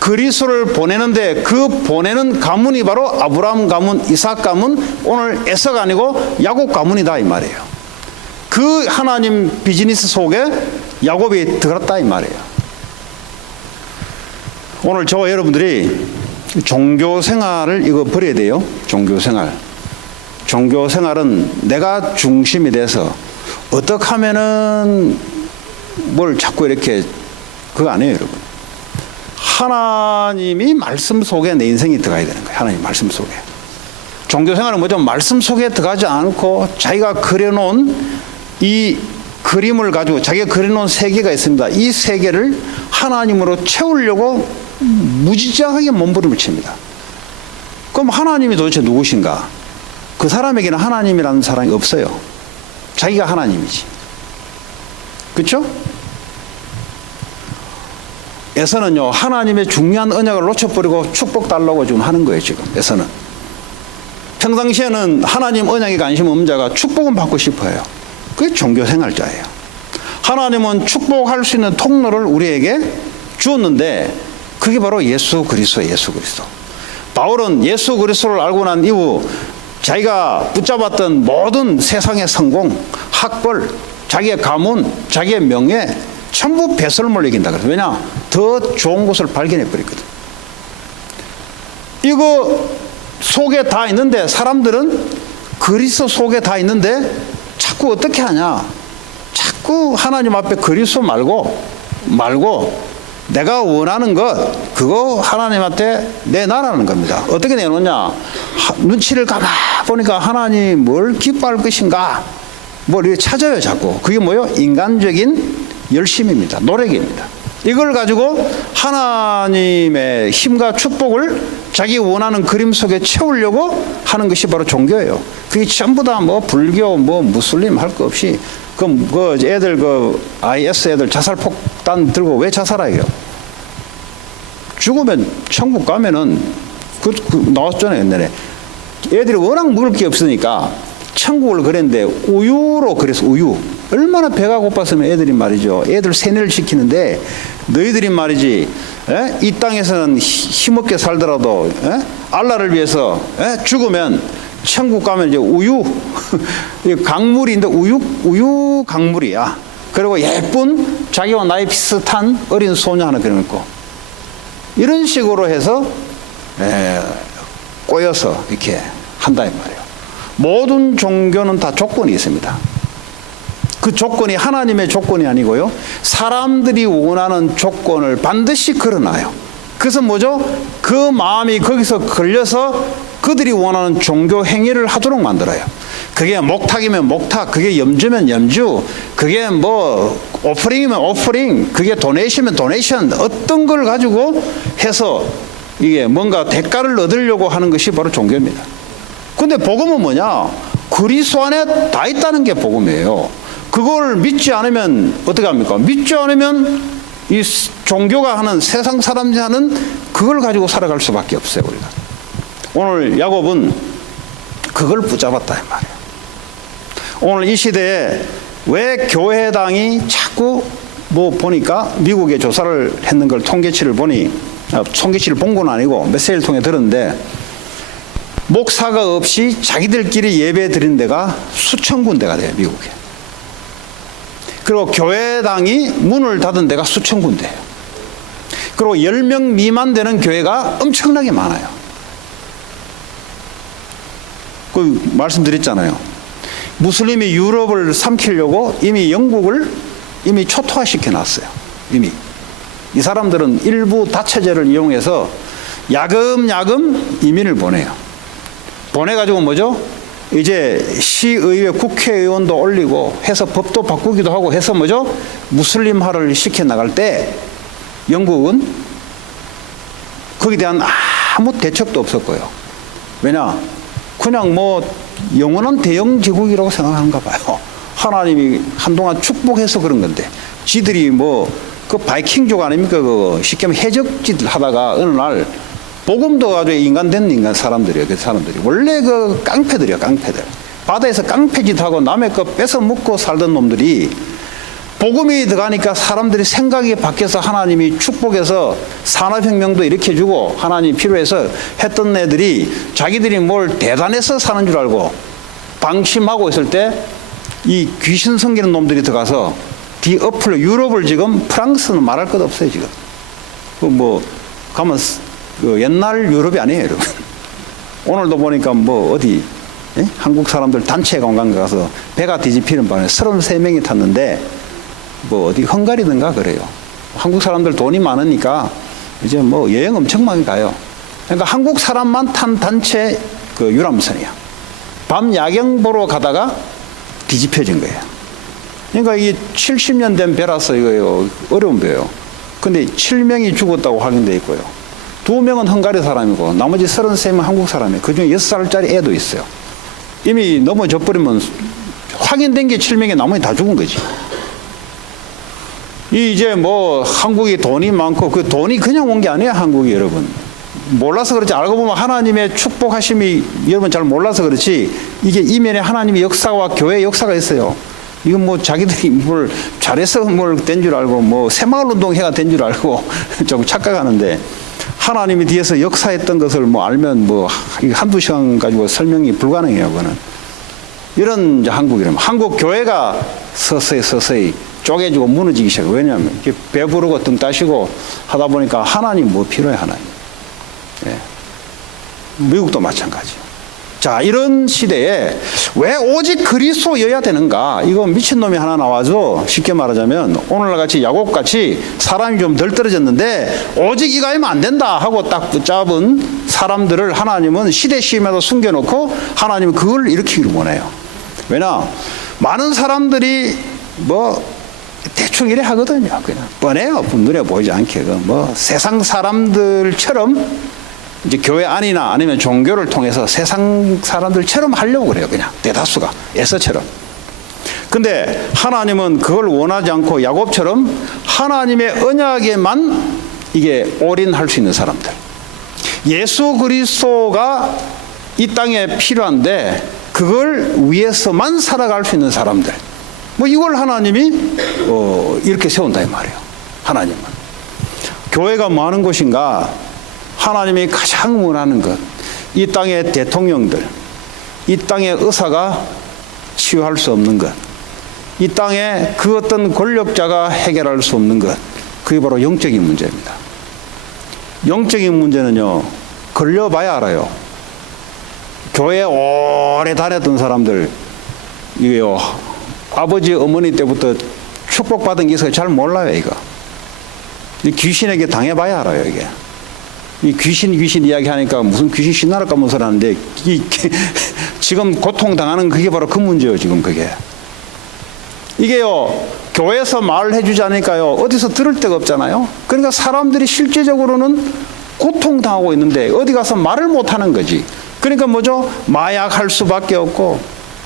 그리스도를 보내는데 그 보내는 가문이 바로 아브라함 가문, 이삭 가문, 오늘 에서가 아니고 야곱 가문이다 이 말이에요. 그 하나님 비즈니스 속에 야곱이 들어갔다 이 말이에요. 오늘 저와 여러분들이 종교 생활을 이거 버려야 돼요. 종교 생활. 종교 생활은 내가 중심이 돼서 어떻게 하면은 뭘 자꾸 이렇게 그거 아니에요, 여러분. 하나님이 말씀 속에 내 인생이 들어가야 되는 거예요. 하나님 말씀 속에. 종교 생활은 뭐죠? 말씀 속에 들어가지 않고 자기가 그려놓은 이 그림을 가지고 자기가 그려놓은 세계가 있습니다. 이 세계를 하나님으로 채우려고 무지장하게 몸부림을 칩니다. 그럼 하나님이 도대체 누구신가? 그 사람에게는 하나님이라는 사람이 없어요. 자기가 하나님이지. 그렇죠? 에서는요, 하나님의 중요한 언약을 놓쳐버리고 축복 달라고 지금 하는 거예요, 지금. 에서는. 평상시에는 하나님 언약에 관심 없는 자가 축복은 받고 싶어요. 그게 종교 생활자예요. 하나님은 축복할 수 있는 통로를 우리에게 주었는데 그게 바로 예수 그리스도예요. 예수 그리스도. 바울은 예수 그리스도를 알고 난 이후 자기가 붙잡았던 모든 세상의 성공, 학벌, 자기의 가문, 자기의 명예 전부 배설물로 이긴다 그래서. 왜냐? 더 좋은 것을 발견해 버렸거든. 이거 속에 다 있는데, 사람들은 그리스도 속에 다 있는데 자꾸 어떻게 하냐? 자꾸 하나님 앞에 그리스도 말고 내가 원하는 것, 그거 하나님한테 내놔라는 겁니다. 어떻게 내놓냐? 눈치를 가만 보니까 하나님이 뭘 기뻐할 것인가? 뭘 이렇게 찾아요, 자꾸. 그게 뭐예요? 인간적인 열심입니다. 노력입니다. 이걸 가지고 하나님의 힘과 축복을 자기 원하는 그림 속에 채우려고 하는 것이 바로 종교예요. 그게 전부 다 뭐 불교, 뭐 무슬림 할 거 없이 그 애들 IS 애들 자살폭탄 들고 왜 자살해요? 죽으면 천국 가면은 나왔잖아요, 옛날에. 애들이 워낙 먹을 게 없으니까 천국을 그랬는데 우유로 그래서 우유. 얼마나 배가 고팠으면 애들이 말이죠. 애들 세뇌를 시키는데 너희들이 말이지 이 땅에서는 힘없게 살더라도 알라를 위해서 죽으면 천국 가면 이제 우유 강물인데 우유 강물이야. 그리고 예쁜 자기와 나이 비슷한 어린 소녀 하나 그려 있고 이런 식으로 해서 꼬여서 이렇게 한다 이 말이에요. 모든 종교는 다 조건이 있습니다. 그 조건이 하나님의 조건이 아니고요, 사람들이 원하는 조건을 반드시 걸어놔요. 그래서 뭐죠? 그 마음이 거기서 걸려서 그들이 원하는 종교 행위를 하도록 만들어요. 그게 목탁이면 목탁, 그게 염주면 염주, 그게 뭐 오프링이면 오프링, 그게 도네이션이면 도네이션, 어떤 걸 가지고 해서 이게 뭔가 대가를 얻으려고 하는 것이 바로 종교입니다. 근데 복음은 뭐냐? 그리스도 안에 다 있다는 게 복음이에요. 그걸 믿지 않으면 어떻게 합니까? 믿지 않으면 이 종교가 하는, 세상 사람들이 하는 그걸 가지고 살아갈 수밖에 없어요, 우리가. 오늘 야곱은 그걸 붙잡았다 이 말이에요. 오늘 이 시대에 왜 교회당이 자꾸 뭐 보니까 미국에 조사를 했는 걸 통계치를 보니, 통계치를 본 건 아니고 메시지를 통해 들었는데, 목사가 없이 자기들끼리 예배 드린 데가 수천 군데가 돼요, 미국에. 그리고 교회당이 문을 닫은 데가 수천 군데예요. 그리고 10명 미만 되는 교회가 엄청나게 많아요. 그 말씀드렸잖아요. 무슬림이 유럽을 삼키려고 이미 영국을 이미 초토화시켜 놨어요. 이미. 이 사람들은 일부 다처제를 이용해서 야금야금 이민을 보내요. 보내가지고 뭐죠? 이제 시의회 국회의원도 올리고 해서 법도 바꾸기도 하고 해서 뭐죠? 무슬림화를 시켜 나갈 때 영국은 거기에 대한 아무 대책도 없었고요. 왜냐? 그냥 뭐 영원한 대영 제국이라고 생각하는가 봐요. 하나님이 한동안 축복해서 그런 건데, 지들이 뭐 그 바이킹족 아닙니까? 그 쉽게 말하면 해적짓을 하다가 어느 날 복음도 아주 인간 사람들이에요. 그 사람들이 원래 그 깡패들이에요. 깡패들. 바다에서 깡패짓하고 남의 거 뺏어 먹고 살던 놈들이 복음이 들어가니까 사람들이 생각이 바뀌어서 하나님이 축복해서 산업혁명도 일으켜주고 하나님이 필요해서 했던 애들이 자기들이 뭘 대단해서 사는 줄 알고 방심하고 있을 때 이 귀신 섬기는 놈들이 들어가서 뒤엎으려 유럽을 지금, 프랑스는 말할 것 없어요 지금. 그 뭐 가면 그 옛날 유럽이 아니에요, 여러분. 오늘도 보니까 뭐 어디 예? 한국 사람들 단체 관광 가서 배가 뒤집히는 바람에 33명이 탔는데 뭐 어디 헝가리든가 그래요. 한국 사람들 돈이 많으니까 이제 뭐 여행 엄청 많이 가요. 그러니까 한국 사람만 탄 단체 그 유람선이야. 밤 야경 보러 가다가 뒤집혀진 거예요. 그러니까 이게 70년 된 배라서 이거요 어려운 배예요. 근데 7명이 죽었다고 확인돼 있고요. 2명은 헝가리 사람이고 나머지 33명 한국 사람이에요. 그중에 6살짜리 애도 있어요. 이미 넘어져 버리면 확인된 게 7명이 나머지 다 죽은 거지. 이제 뭐 한국이 돈이 많고 그 돈이 그냥 온 게 아니에요. 한국이 여러분. 몰라서 그렇지 알고 보면 하나님의 축복하심이 여러분 잘 몰라서 그렇지 이게 이면에 하나님의 역사와 교회의 역사가 있어요. 이건 뭐 자기들이 뭘 잘해서 뭘 된 줄 알고 뭐 새마을 운동회가 된 줄 알고 조금 착각하는데 하나님이 뒤에서 역사했던 것을 뭐 알면 뭐 한두 시간 가지고 설명이 불가능해요. 그거는. 이런 이제 한국이라면 한국 교회가 서서히 쪼개지고 무너지기 시작해요. 왜냐하면 배부르고 등 따시고 하다 보니까 하나님 뭐 필요해 하나님. 예. 미국도 마찬가지예요. 자, 이런 시대에 왜 오직 그리스도여야 되는가? 이거 미친놈이 하나 나와서 쉽게 말하자면 오늘날같이 야곱같이 사람이 좀 덜 떨어졌는데 오직 이거 하면 안 된다 하고 딱 붙잡은 사람들을 하나님은 시대 시임에도 숨겨놓고 하나님은 그걸 일으키기를 원해요. 왜냐? 많은 사람들이 뭐 대충 이래 하거든요. 그냥 뻔해요. 눈에 보이지 않게. 뭐 세상 사람들처럼 이제 교회 안이나 아니면 종교를 통해서 세상 사람들처럼 하려고 그래요. 그냥 대다수가 에서처럼. 근데 하나님은 그걸 원하지 않고 야곱처럼 하나님의 언약에만 이게 올인할 수 있는 사람들. 예수 그리스도가 이 땅에 필요한데 그걸 위해서만 살아갈 수 있는 사람들. 뭐 이걸 하나님이 이렇게 세운다 이 말이에요. 하나님은. 교회가 뭐 하는 곳인가? 하나님이 가장 원하는 것, 이 땅의 대통령들, 이 땅의 의사가 치유할 수 없는 것, 이 땅에 그 어떤 권력자가 해결할 수 없는 것, 그게 바로 영적인 문제입니다. 영적인 문제는요, 걸려봐야 알아요. 교회에 오래 다녔던 사람들, 이게요, 아버지, 어머니 때부터 축복받은 게 있어요. 잘 몰라요, 이거. 귀신에게 당해봐야 알아요, 이게. 이 귀신 이야기 하니까 무슨 귀신 신나라 까면 소리 하는데 지금 고통당하는 그게 바로 그 문제예요. 지금 그게 이게요 교회에서 말을 해주지 않으니까요 어디서 들을 데가 없잖아요. 그러니까 사람들이 실제적으로는 고통당하고 있는데 어디 가서 말을 못하는 거지. 그러니까 뭐죠? 마약할 수밖에 없고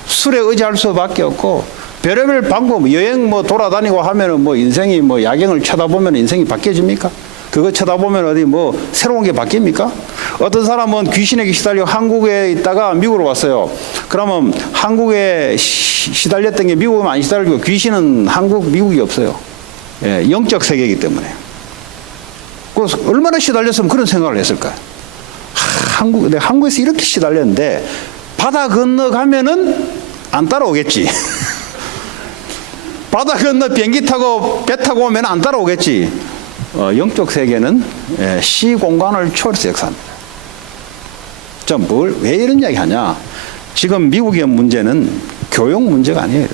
술에 의지할 수밖에 없고 별의별 방법 여행 뭐 돌아다니고 하면은 뭐 인생이 뭐 야경을 쳐다보면 인생이 바뀌어집니까? 그거 쳐다보면 어디 뭐 새로운 게 바뀝니까? 어떤 사람은 귀신에게 시달려 한국에 있다가 미국으로 왔어요. 그러면 한국에 시달렸던 게 미국은 안 시달리고 귀신은 미국이 없어요. 예, 영적 세계이기 때문에. 그래서 얼마나 시달렸으면 그런 생각을 했을까요? 내가 한국에서 이렇게 시달렸는데 바다 건너가면은 안 따라오겠지. 바다 건너 비행기 타고 배 타고 오면 안 따라오겠지. 영적 세계는 시공간을 초월해서 역사합니다. 자, 왜 이런 이야기 하냐? 지금 미국의 문제는 교육 문제가 아니에요.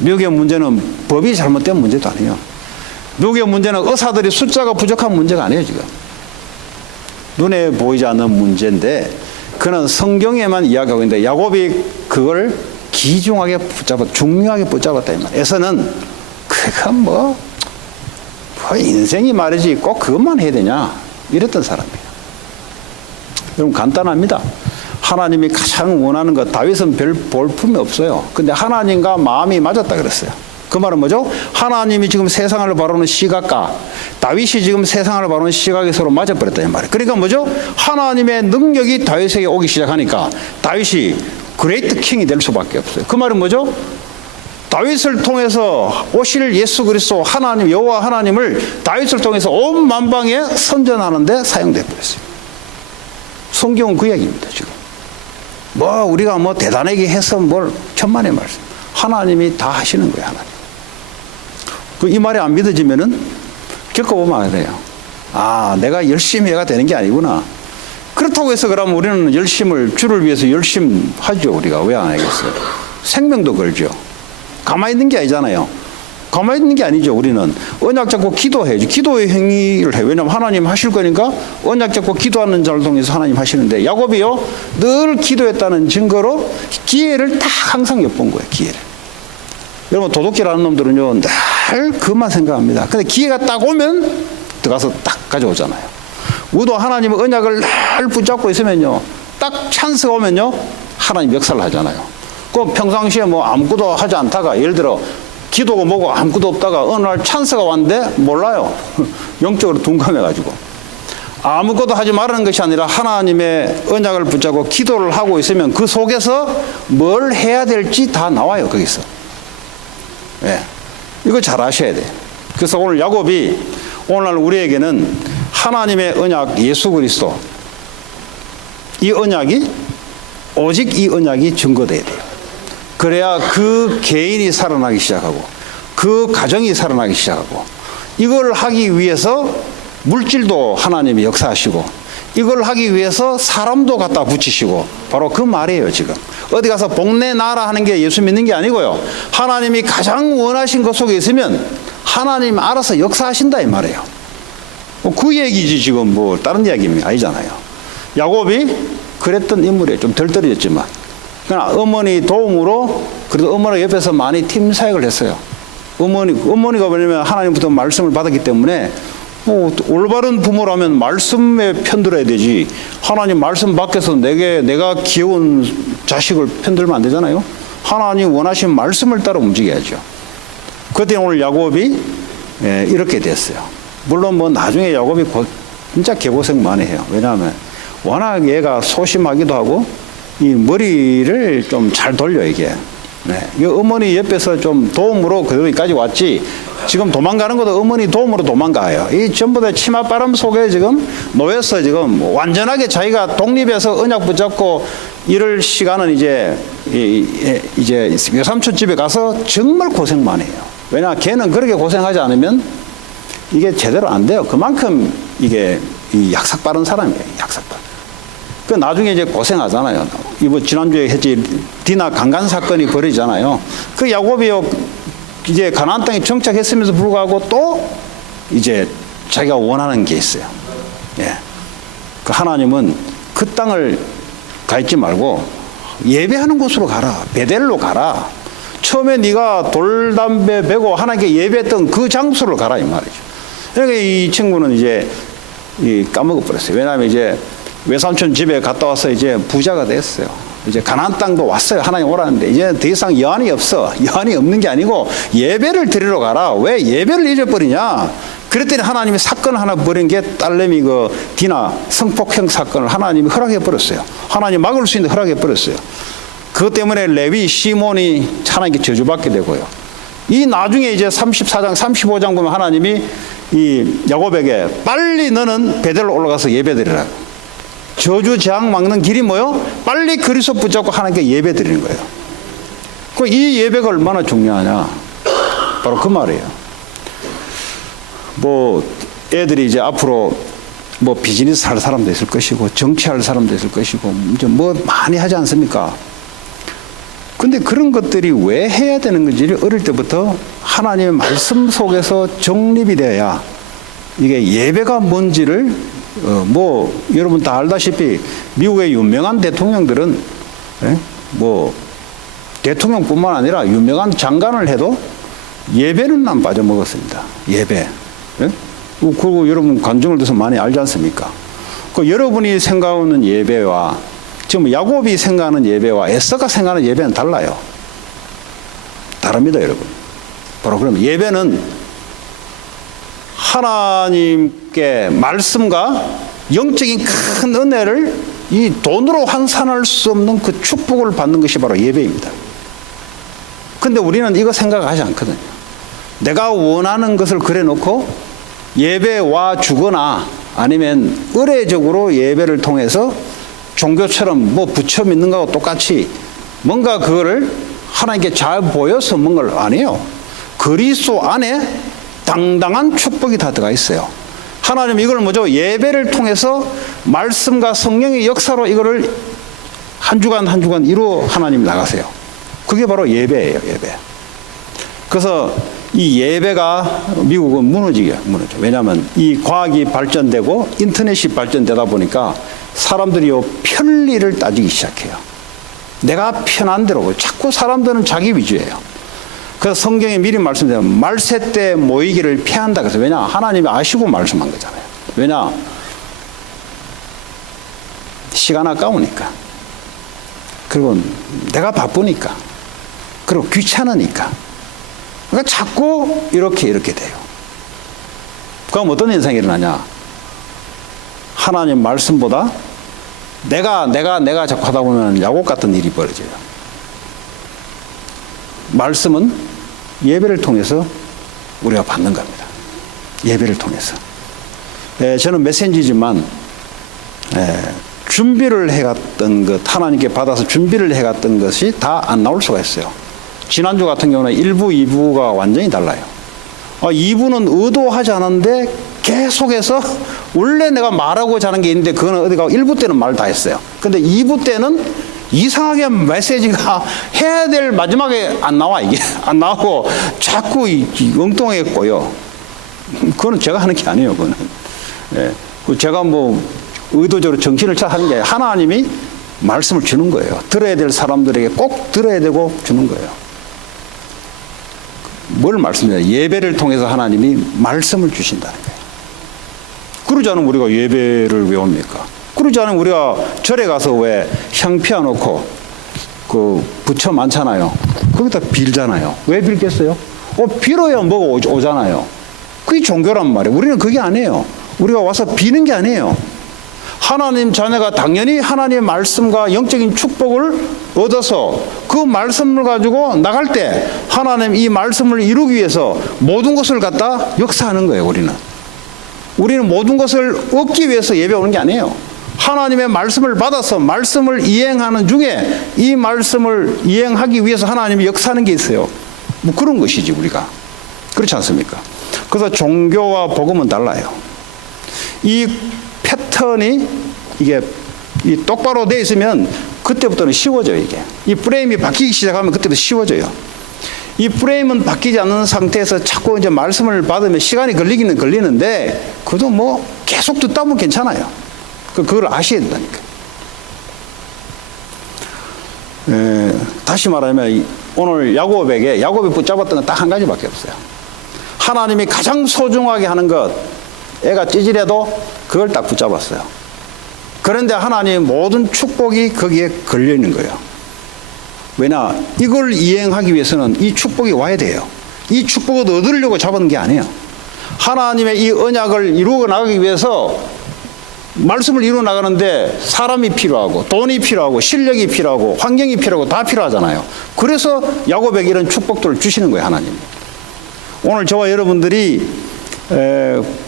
미국의 문제는 법이 잘못된 문제도 아니에요. 미국의 문제는 의사들이 숫자가 부족한 문제가 아니에요, 지금. 눈에 보이지 않는 문제인데, 그는 성경에만 이야기하고 있는데, 야곱이 그걸 귀중하게 중요하게 붙잡았다, 이 말이에요. 에서는, 그건 인생이 말이지 꼭 그것만 해야 되냐 이랬던 사람이에요. 여러분 간단합니다. 하나님이 가장 원하는 것 다윗은 별 볼품이 없어요. 근데 하나님과 마음이 맞았다 그랬어요. 그 말은 뭐죠? 하나님이 지금 세상을 바라보는 시각과 다윗이 지금 세상을 바라보는 시각이 서로 맞아버렸다 이 말이에요. 그러니까 뭐죠? 하나님의 능력이 다윗에게 오기 시작하니까 다윗이 그레이트 킹이 될 수밖에 없어요. 그 말은 뭐죠? 다윗을 통해서 오실 예수 그리스도 하나님 여호와 하나님을 다윗을 통해서 온 만방에 선전하는데 사용돼 버렸어요. 성경은 그 얘기입니다. 지금 우리가 대단하게 해서 천만의 말씀 하나님이 다 하시는 거예요. 하나님. 이 말이 안 믿어지면은 겪어보면 알아요. 내가 열심히 해가 되는 게 아니구나. 그렇다고 해서 그러면 우리는 주를 위해서 열심히 하죠. 우리가 왜 안 하겠어요? 생명도 걸죠. 가만히 있는 게 아니잖아요. 가만히 있는 게 아니죠. 우리는 언약 잡고 기도해야죠. 기도의 행위를 해요. 왜냐하면 하나님 하실 거니까 언약 잡고 기도하는 자를 통해서 하나님 하시는데, 야곱이요 늘 기도했다는 증거로 기회를 딱 항상 엿본 거예요. 기회를. 여러분 도둑질하는 놈들은요 늘 그것만 생각합니다. 근데 기회가 딱 오면 들어가서 딱 가져오잖아요. 우리도 하나님의 언약을 늘 붙잡고 있으면요 딱 찬스가 오면요 하나님 역사를 하잖아요. 그 평상시에 뭐 아무것도 하지 않다가, 예를 들어 기도고 뭐고 아무것도 없다가 어느 날 찬스가 왔는데 몰라요. 영적으로 둔감해가지고. 아무것도 하지 말라는 것이 아니라 하나님의 언약을 붙잡고 기도를 하고 있으면 그 속에서 뭘 해야 될지 다 나와요. 거기서. 예. 이거 잘 아셔야 돼요. 그래서 오늘 야곱이 오늘 우리에게는 하나님의 언약 예수 그리스도, 이 언약이 오직 이 언약이 증거돼야 돼요. 그래야 그 개인이 살아나기 시작하고 그 가정이 살아나기 시작하고, 이걸 하기 위해서 물질도 하나님이 역사하시고 이걸 하기 위해서 사람도 갖다 붙이시고, 바로 그 말이에요. 지금 어디 가서 복내 나라 하는 게 예수 믿는 게 아니고요, 하나님이 가장 원하신 것 속에 있으면 하나님 알아서 역사하신다 이 말이에요. 그 얘기지 지금 뭐 다른 이야기 아니잖아요. 야곱이 그랬던 인물이에요. 좀 덜 떨어졌지만 그러나 어머니 도움으로 그래도 어머니가 옆에서 많이 팀 사역을 했어요. 어머니가 왜냐면 하나님부터 말씀을 받았기 때문에 올바른 부모라면 말씀에 편들어야 되지, 하나님 말씀 밖에서 내가 귀여운 자식을 편들면 안 되잖아요. 하나님 원하신 말씀을 따라 움직여야죠. 그때 오늘 야곱이 이렇게 됐어요. 물론 뭐 나중에 야곱이 진짜 개고생 많이 해요. 왜냐하면 워낙 얘가 소심하기도 하고 이 머리를 좀 잘 돌려 이게. 이 어머니 옆에서 좀 도움으로 그여기까지 왔지, 지금 도망가는 것도 어머니 도움으로 도망가요. 이 전부 다 치맛바람 속에 지금 놓여서 지금 완전하게 자기가 독립해서 언약 붙잡고 이럴 시간은 이제 외삼촌 집에 가서 정말 고생 많이 해요. 왜냐 걔는 그렇게 고생하지 않으면 이게 제대로 안 돼요. 그만큼 이게 이 약삭 빠른 사람이에요. 약삭 빠른. 그 나중에 이제 고생하잖아요. 이번 지난주에 했지 디나 강간 사건이 벌어지잖아요. 그 야곱이요 이제 가나안 땅에 정착했음에도 불구하고 또 이제 자기가 원하는 게 있어요. 예. 그 하나님은 그 땅을 가 있지 말고 예배하는 곳으로 가라. 베델로 가라. 처음에 네가 돌담배 베고 하나님께 예배했던 그 장소로 가라 이 말이죠. 그러니까 이 친구는 이제 까먹어 버렸어요. 왜냐하면 이제 외삼촌 집에 갔다 와서 이제 부자가 됐어요. 이제 가나안 땅도 왔어요. 하나님 오라는데 이제 더 이상 여한이 없어. 여한이 없는 게 아니고 예배를 드리러 가라. 왜 예배를 잊어버리냐? 그랬더니 하나님이 사건 하나 벌인 게 딸내미 그 디나 성폭행 사건을 하나님이 허락해 버렸어요. 하나님 막을 수 있는 허락해 버렸어요. 그것 때문에 레위 시몬이 하나님께 저주받게 되고요. 이 나중에 이제 34장 35장 보면 하나님이 이 야곱에게 빨리 너는 베델로 올라가서 예배드리라. 저주 재앙 막는 길이 뭐요? 빨리 그리스도 붙잡고 하나님께 예배 드리는 거예요. 이 예배가 얼마나 중요하냐? 바로 그 말이에요. 뭐 애들이 이제 앞으로 뭐 비즈니스 할 사람도 있을 것이고 정치할 사람도 있을 것이고 이제 뭐 많이 하지 않습니까? 근데 그런 것들이 왜 해야 되는 건지를 어릴 때부터 하나님의 말씀 속에서 정립이 돼야 이게 예배가 뭔지를 뭐 여러분 다 알다시피 미국의 유명한 대통령들은 뭐 대통령뿐만 아니라 유명한 장관을 해도 예배는 안 빠져먹었습니다. 예배. 그리고 여러분 간증을 들어서 많이 알지 않습니까? 그 여러분이 생각하는 예배와 지금 야곱이 생각하는 예배와 에서가 생각하는 예배는 달라요. 다릅니다, 여러분. 바로 그럼 예배는 하나님께 말씀과 영적인 큰 은혜를 이 돈으로 환산할 수 없는 그 축복을 받는 것이 바로 예배입니다. 근데 우리는 이거 생각하지 않거든요. 내가 원하는 것을 그려놓고 예배 와 주거나 아니면 의례적으로 예배를 통해서 종교처럼 뭐 부처 믿는 거하고 똑같이 뭔가 그거를 하나님께 잘 보여서 뭔가를 안 해요. 그리스도 안에 당당한 축복이 다 들어가 있어요. 하나님 이걸 뭐죠? 예배를 통해서 말씀과 성령의 역사로 이거를 한 주간 한 주간 이루어 하나님 나가세요. 그게 바로 예배예요, 예배. 그래서 이 예배가 미국은 무너져. 왜냐하면 이 과학이 발전되고 인터넷이 발전되다 보니까 사람들이 편리를 따지기 시작해요. 내가 편한 대로. 자꾸 사람들은 자기 위주예요. 그래서 성경에 미리 말씀드려요. 말세 때 모이기를 피한다. 그래서 왜냐? 하나님이 아시고 말씀한 거잖아요. 왜냐? 시간 아까우니까. 그리고 내가 바쁘니까. 그리고 귀찮으니까. 그러니까 자꾸 이렇게 돼요. 그럼 어떤 현상이 일어나냐? 하나님 말씀보다 내가 자꾸 하다 보면 야곱 같은 일이 벌어져요. 말씀은 예배를 통해서 우리가 받는 겁니다. 예배를 통해서. 저는 메신지지만 준비를 해갔던 것, 하나님께 받아서 준비를 해갔던 것이 다 안 나올 수가 있어요. 지난주 같은 경우는 1부, 2부가 완전히 달라요. 2부는 의도하지 않았는데 계속해서 원래 내가 말하고자 하는 게 있는데 그거는 어디가 1부 때는 말 다 했어요. 근데 2부 때는 이상하게 메시지가 해야 될 마지막에 안 나와, 이게. 안 나오고 자꾸 엉뚱하게 꼬여. 그거는 제가 하는 게 아니에요, 그거는. 제가 뭐 의도적으로 정신을 차하는 게 하나님이 말씀을 주는 거예요. 들어야 될 사람들에게 꼭 들어야 되고 주는 거예요. 뭘 말씀드려요? 예배를 통해서 하나님이 말씀을 주신다는 거예요. 그러지 않으면 우리가 예배를 왜 옵니까? 그러지 않으면 우리가 절에 가서 왜 향 피워놓고 그 부처 많잖아요. 거기다 빌잖아요. 왜 빌겠어요? 빌어야 뭐가 오잖아요. 그게 종교란 말이에요. 우리는 그게 아니에요. 우리가 와서 비는 게 아니에요. 하나님 자녀가 당연히 하나님의 말씀과 영적인 축복을 얻어서 그 말씀을 가지고 나갈 때 하나님 이 말씀을 이루기 위해서 모든 것을 갖다 역사하는 거예요. 우리는 모든 것을 얻기 위해서 예배 오는 게 아니에요. 하나님의 말씀을 받아서 말씀을 이행하는 중에 이 말씀을 이행하기 위해서 하나님이 역사하는 게 있어요. 뭐 그런 것이지 우리가. 그렇지 않습니까? 그래서 종교와 복음은 달라요. 이 패턴이 이게 똑바로 돼 있으면 그때부터는 쉬워져요. 이게 이 프레임이 바뀌기 시작하면 그때부터 쉬워져요. 이 프레임은 바뀌지 않는 상태에서 자꾸 이제 말씀을 받으면 시간이 걸리기는 걸리는데 그도 뭐 계속 듣다 보면 괜찮아요. 그걸 아셔야 된다니까. 다시 말하면 오늘 야곱이 붙잡았던 건 딱 한 가지밖에 없어요. 하나님이 가장 소중하게 하는 것, 애가 찌질해도 그걸 딱 붙잡았어요. 그런데 하나님의 모든 축복이 거기에 걸려 있는 거예요. 왜냐? 이걸 이행하기 위해서는 이 축복이 와야 돼요. 이 축복을 얻으려고 잡은 게 아니에요. 하나님의 이 언약을 이루어 나가기 위해서 말씀을 이루어 나가는데 사람이 필요하고 돈이 필요하고 실력이 필요하고 환경이 필요하고 다 필요하잖아요. 그래서 야곱에게 이런 축복들을 주시는 거예요, 하나님이. 오늘 저와 여러분들이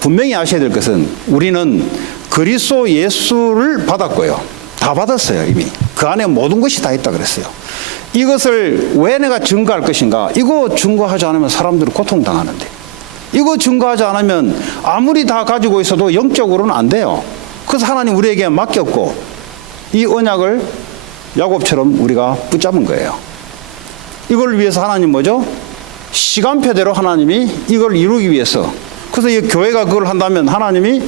분명히 아셔야 될 것은 우리는 그리스도 예수를 받았고요. 다 받았어요, 이미. 그 안에 모든 것이 다 있다 그랬어요. 이것을 왜 내가 증거할 것인가? 이거 증거하지 않으면 사람들은 고통당하는데. 이거 증거하지 않으면 아무리 다 가지고 있어도 영적으로는 안 돼요. 그래서 하나님 우리에게 맡겼고 이 언약을 야곱처럼 우리가 붙잡은 거예요. 이걸 위해서 하나님 뭐죠? 시간표대로 하나님이 이걸 이루기 위해서. 그래서 이 교회가 그걸 한다면 하나님이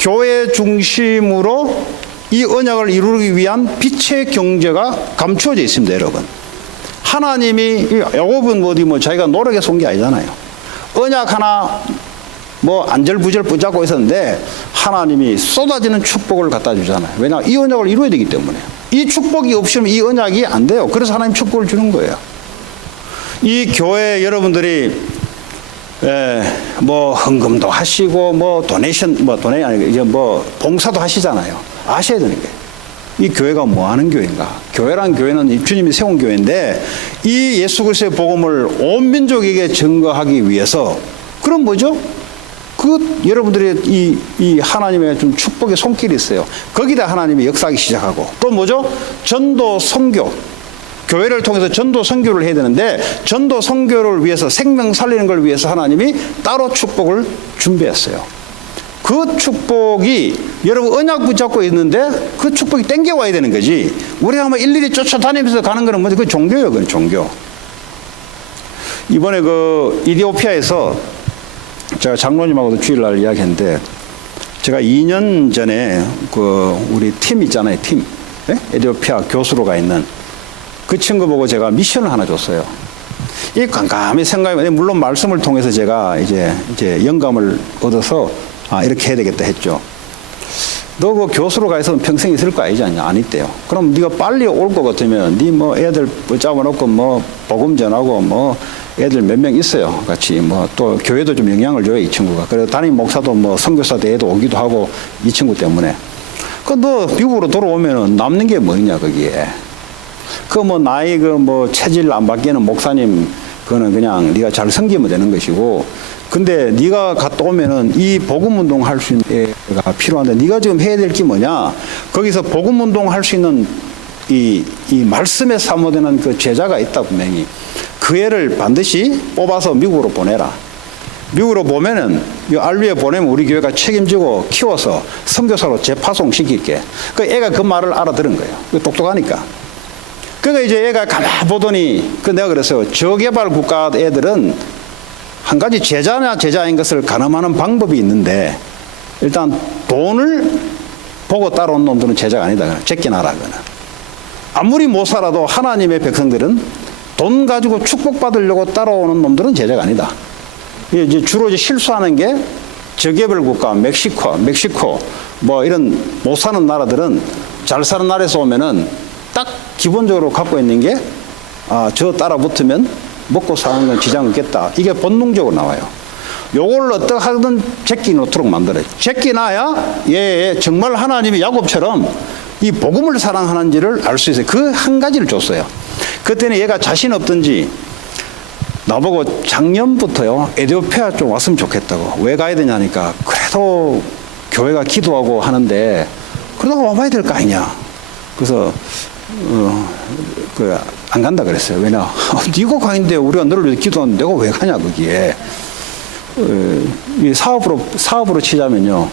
교회 중심으로 이 언약을 이루기 위한 빛의 경제가 감추어져 있습니다, 여러분. 하나님이 야곱은 뭐 자기가 노력해서 온 게 아니잖아요. 언약 하나 뭐 안절부절 붙잡고 있었는데 하나님이 쏟아지는 축복을 갖다 주잖아요. 왜냐? 이 언약을 이루어야 되기 때문에. 이 축복이 없으면 이 언약이 안 돼요. 그래서 하나님 축복을 주는 거예요. 이 교회 여러분들이 뭐 헌금도 하시고 뭐 봉사도 하시잖아요. 아셔야 되는 게 이 교회가 뭐 하는 교회인가? 교회란 교회는 주님이 세운 교회인데 이 예수 그리스도의 복음을 온 민족에게 증거하기 위해서 그럼 뭐죠? 여러분들의 이 하나님의 좀 축복의 손길이 있어요. 거기다 하나님이 역사하기 시작하고 또 뭐죠? 전도 선교. 교회를 통해서 전도 선교를 해야 되는데 전도 선교를 위해서 생명 살리는 걸 위해서 하나님이 따로 축복을 준비했어요. 그 축복이 여러분 언약 붙잡고 있는데 그 축복이 땡겨와야 되는 거지. 우리가 뭐 일일이 쫓아다니면서 가는 거는 뭐지? 그 종교예요, 그건 종교. 이번에 그 이디오피아에서 제가 장로님하고도 주일날 이야기했는데, 제가 2년 전에 그 우리 팀 있잖아요, 팀. 네? 에티오피아 교수로 가 있는 그 친구 보고 제가 미션을 하나 줬어요. 이 깜깜히 생각해, 물론 말씀을 통해서 제가 이제 영감을 얻어서 이렇게 해야 되겠다 했죠. 너 그 교수로 가 있으면 평생 있을 거 아니지 않냐? 안 있대요. 그럼 네가 빨리 올 것 같으면 네 뭐 애들 붙잡아놓고 뭐 복음 전하고 뭐 애들 몇 명 있어요. 같이 뭐 또 교회도 좀 영향을 줘요, 이 친구가. 그래서 담임 목사도 뭐 선교사 대회도 오기도 하고 이 친구 때문에. 그 너 미국으로 돌아오면은 남는 게 뭐냐 거기에. 그 뭐 나이 그 뭐 체질 안 바뀌는 목사님 그거는 그냥 네가 잘 섬기면 되는 것이고, 근데 네가 갔다 오면은 이 복음 운동 할 수 있는 애가 필요한데 네가 지금 해야 될 게 뭐냐? 거기서 복음 운동 할 수 있는 이 말씀에 사모되는 그 제자가 있다 분명히. 그 애를 반드시 뽑아서 미국으로 보내라. 미국으로 보면은 이 알루에 보내면 우리 교회가 책임지고 키워서 선교사로 재파송시킬게. 그 애가 그 말을 알아들은 거예요. 똑똑하니까. 그러니까 이제 애가 가만 보더니 그 내가 그랬어요. 저개발 국가 애들은 한 가지 제자냐 제자인 것을 가늠하는 방법이 있는데, 일단 돈을 보고 따라온 놈들은 제자가 아니다. 제끼나라 그거는. 아무리 못 살아도 하나님의 백성들은 돈 가지고 축복받으려고 따라오는 놈들은 제자가 아니다. 이제 주로 이제 실수하는 게 저개발 국가, 멕시코 뭐 이런 못 사는 나라들은 잘 사는 나라에서 오면은 딱 기본적으로 갖고 있는 게 저 따라 붙으면 먹고 사는 건 지장 없겠다. 이게 본능적으로 나와요. 요걸 어떻게 하든 제끼 놓도록 만들어요. 제끼 놔야 정말 하나님이 야곱처럼 이 복음을 사랑하는지를 알 수 있어요. 그 한 가지를 줬어요. 그때는 얘가 자신 없든지 나보고 작년부터요, 에티오피아 좀 왔으면 좋겠다고. 왜 가야 되냐니까, 그래도 교회가 기도하고 하는데 그래도 와봐야 될 거 아니냐. 그래서 안 간다 그랬어요. 왜냐? 네가 가는데 우리가 너를 위해서 기도하는데 내가 왜 가냐 거기에. 이 사업으로 치자면요.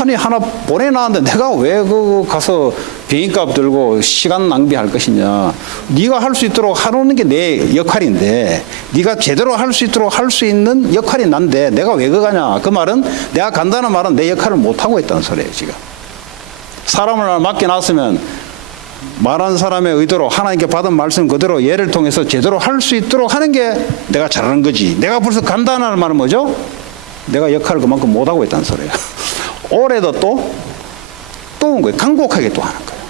아니 하나 보내놨는데 내가 왜 가서 비행값 들고 시간 낭비할 것이냐. 네가 할 수 있도록 하는 게 내 역할인데, 네가 제대로 할 수 있도록 할 수 있는 역할이 난데 내가 왜 가냐. 그 말은 내가 간다는 말은 내 역할을 못하고 있다는 소리예요 지금. 사람을 맡겨놨으면 말한 사람의 의도로 하나님께 받은 말씀 그대로 얘를 통해서 제대로 할 수 있도록 하는 게 내가 잘하는 거지. 내가 벌써 간다는 말은 뭐죠? 내가 역할을 그만큼 못하고 있다는 소리예요. 올해도 또 온 거예요. 간곡하게 또 하는 거예요.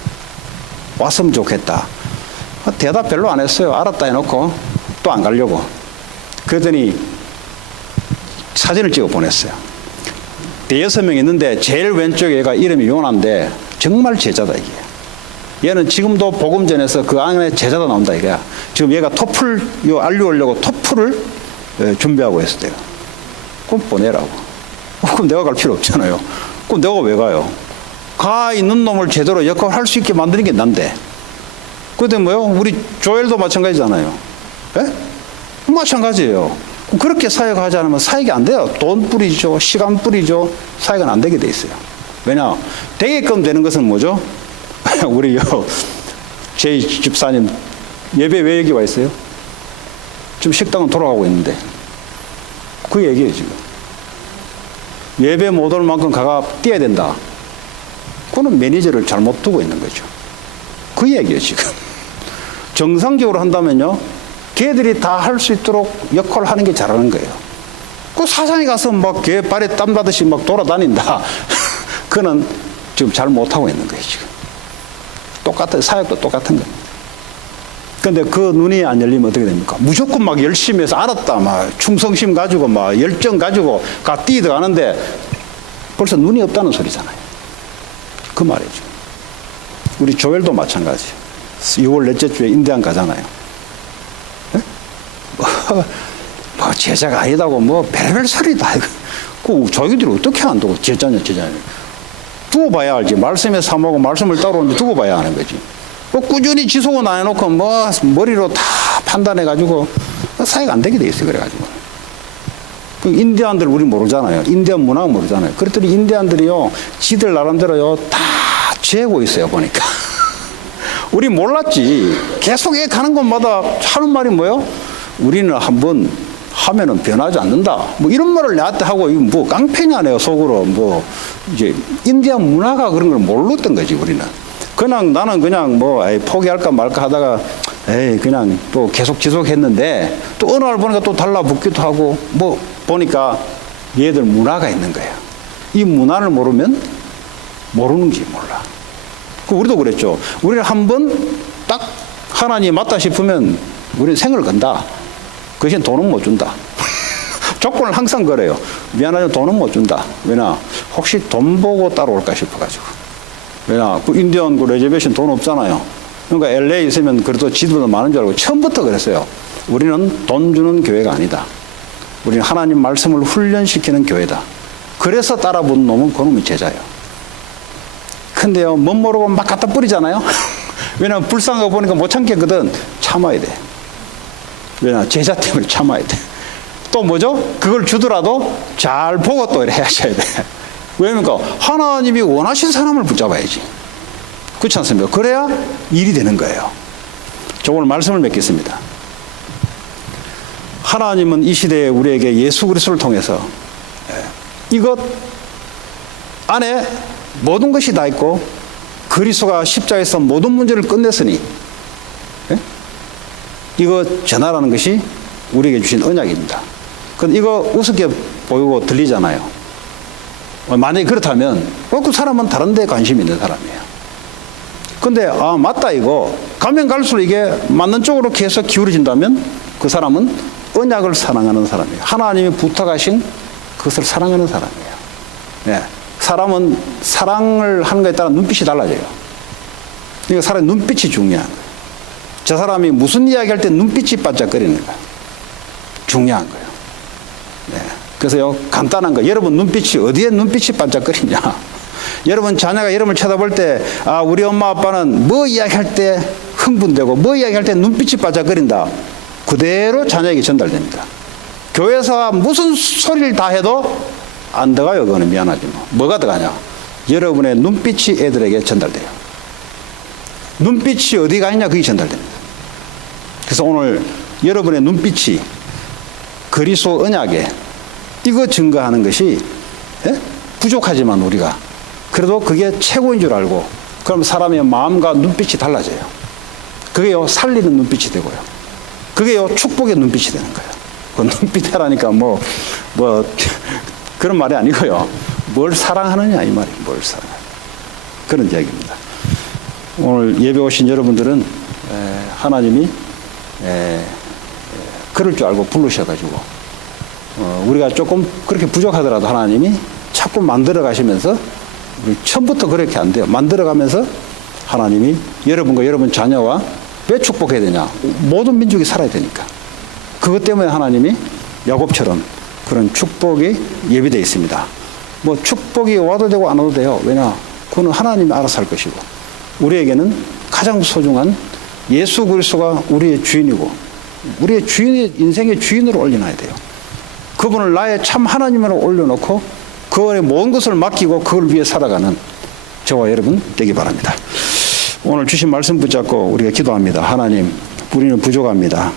왔으면 좋겠다. 대답 별로 안 했어요. 알았다 해놓고 또 안 가려고. 그러더니 사진을 찍어 보냈어요. 6명 있는데 제일 왼쪽에 얘가 이름이 요나인데 정말 제자다 이게. 얘는 지금도 복음전에서 그 안에 제자가 나온다 이거야. 지금 얘가 토플 알려오려고 토플을 준비하고 있어요. 그럼 보내라고. 그럼 내가 갈 필요 없잖아요. 그럼 내가 왜 가요? 가 있는 놈을 제대로 역할을 할 수 있게 만드는 게 난데. 그런데 뭐요? 우리 조엘도 마찬가지잖아요. 에? 마찬가지예요. 그렇게 사역하지 않으면 사역이 안 돼요. 돈 뿌리죠. 시간 뿌리죠. 사역은 안 되게 돼 있어요. 왜냐? 되게끔 되는 것은 뭐죠? 우리 제 집사님 예배 왜 여기 와 있어요? 지금 식당은 돌아가고 있는데 그 얘기예요 지금. 예배 못 올 만큼 가가 뛰어야 된다. 그거는 매니저를 잘못 두고 있는 거죠. 그 얘기예요 지금. 정상적으로 한다면요, 걔들이 다 할 수 있도록 역할을 하는 게 잘하는 거예요. 그 사장이 가서 막 걔 발에 땀 나듯이 막 돌아다닌다. 그거는 지금 잘 못하고 있는 거예요 지금. 똑같은 사역도 똑같은 겁니다. 그런데 그 눈이 안 열리면 어떻게 됩니까? 무조건 막 열심히 해서 알았다 막 충성심 가지고 막 열정 가지고 가 뛰어가는데 벌써 눈이 없다는 소리잖아요. 그 말이죠. 우리 조엘도 마찬가지. 6월 넷째 주에 인디안 가잖아요. 뭐 제자가 아니다고 뭐 별별 소리다. 그 저희들이 어떻게 안 두고 제자냐. 두고 봐야 알지. 말씀에 사모하고 말씀을 따라오는데 두고 봐야 하는 거지. 뭐 꾸준히 지속은 안 해놓고 뭐 머리로 다 판단해가지고 사회가 안 되게 돼 있어요. 그래가지고. 그 인디안들 우리 모르잖아요. 인디안 문화 모르잖아요. 그랬더니 인디안들이요, 지들 나름대로요, 다 재고 있어요, 보니까. 우리 몰랐지. 계속 가는 곳마다 하는 말이 뭐예요? 우리는 한번 하면은 변하지 않는다. 뭐 이런 말을 내한테 하고, 이거 뭐 깡패냐, 내가 속으로. 뭐, 이제 인디안 문화가 그런 걸 몰랐던 거지, 우리는. 그냥 나는 그냥 뭐, 포기할까 말까 하다가, 그냥 또 계속 지속했는데, 또 어느 날 보니까 또 달라붙기도 하고, 뭐, 보니까 얘들 문화가 있는 거예요. 이 문화를 모르면 모르는지 몰라. 우리도 그랬죠. 우리는 한번 딱 하나님 맞다 싶으면 우리는 생을 건다. 그 대신 돈은 못 준다. 조건을 항상 그래요. 미안하지만 돈은 못 준다. 왜냐? 혹시 돈 보고 따라올까 싶어가지고. 왜냐? 그 인디언 그 레저베이션 돈 없잖아요. 그러니까 LA 있으면 그래도 지도도 많은 줄 알고 처음부터 그랬어요. 우리는 돈 주는 교회가 아니다. 우리는 하나님 말씀을 훈련시키는 교회다. 그래서 따라붙는 놈은 그놈이 제자예요. 근데요, 못 모르고 막 갖다 뿌리잖아요. 왜냐면 불쌍한 거 보니까 못 참겠거든. 참아야 돼. 왜냐, 제자 때문에 참아야 돼. 또 뭐죠? 그걸 주더라도 잘 보고 또 이래 하셔야 돼. 왜냐면 하나님이 원하신 사람을 붙잡아야지. 그렇지 않습니까? 그래야 일이 되는 거예요. 저 오늘 말씀을 맺겠습니다. 하나님은 이 시대에 우리에게 예수 그리스도를 통해서 이것 안에 모든 것이 다 있고 그리스도가 십자가에서 모든 문제를 끝냈으니 이거 전하라는 것이 우리에게 주신 언약입니다. 근데 이거 우습게 보이고 들리잖아요. 만약에 그렇다면 그 사람은 다른 데 관심이 있는 사람이에요. 근데 맞다, 이거 가면 갈수록 이게 맞는 쪽으로 계속 기울어진다면 그 사람은 언약을 사랑하는 사람이에요. 하나님이 부탁하신 그것을 사랑하는 사람이에요. 네. 사람은 사랑을 하는 것에 따라 눈빛이 달라져요. 그러니까 사람의 눈빛이 중요한 거예요. 저 사람이 무슨 이야기할 때 눈빛이 반짝거리는 거예요. 중요한 거예요. 네. 그래서요, 간단한 거. 여러분 눈빛이 어디에 눈빛이 반짝거리냐? 여러분 자녀가 여러분을 쳐다볼 때, 우리 엄마 아빠는 뭐 이야기할 때 흥분되고 뭐 이야기할 때 눈빛이 반짝거린다. 그대로 자녀에게 전달됩니다. 교회에서 무슨 소리를 다 해도 안 들어가요. 그거는 미안하지 뭐. 뭐가 들어가냐? 여러분의 눈빛이 애들에게 전달돼요. 눈빛이 어디가 있냐? 그게 전달됩니다. 그래서 오늘 여러분의 눈빛이 그리스도 언약에 이거 증거하는 것이 부족하지만 우리가 그래도 그게 최고인 줄 알고 그럼 사람의 마음과 눈빛이 달라져요. 그게요, 살리는 눈빛이 되고요. 그게요, 축복의 눈빛이 되는 거예요. 그 눈빛이라니까 뭐 그런 말이 아니고요. 뭘 사랑하느냐 이 말이에요. 뭘 사랑하느냐. 그런 이야기입니다. 오늘 예배 오신 여러분들은 하나님이 그럴 줄 알고 부르셔가지고 우리가 조금 그렇게 부족하더라도 하나님이 자꾸 만들어 가시면서 우리 처음부터 그렇게 안 돼요. 만들어 가면서 하나님이 여러분과 여러분 자녀와 왜 축복해야 되냐? 모든 민족이 살아야 되니까. 그것 때문에 하나님이 야곱처럼 그런 축복이 예비되어 있습니다. 뭐 축복이 와도 되고 안 와도 돼요. 왜냐? 그거는 하나님이 알아서 할 것이고 우리에게는 가장 소중한 예수 그리스도가 우리의 주인이고 우리의 주인의 인생의 주인으로 올려놔야 돼요. 그분을 나의 참 하나님으로 올려놓고 그 안에 모든 것을 맡기고 그걸 위해 살아가는 저와 여러분 되기 바랍니다. 오늘 주신 말씀 붙잡고 우리가 기도합니다. 하나님, 우리는 부족합니다.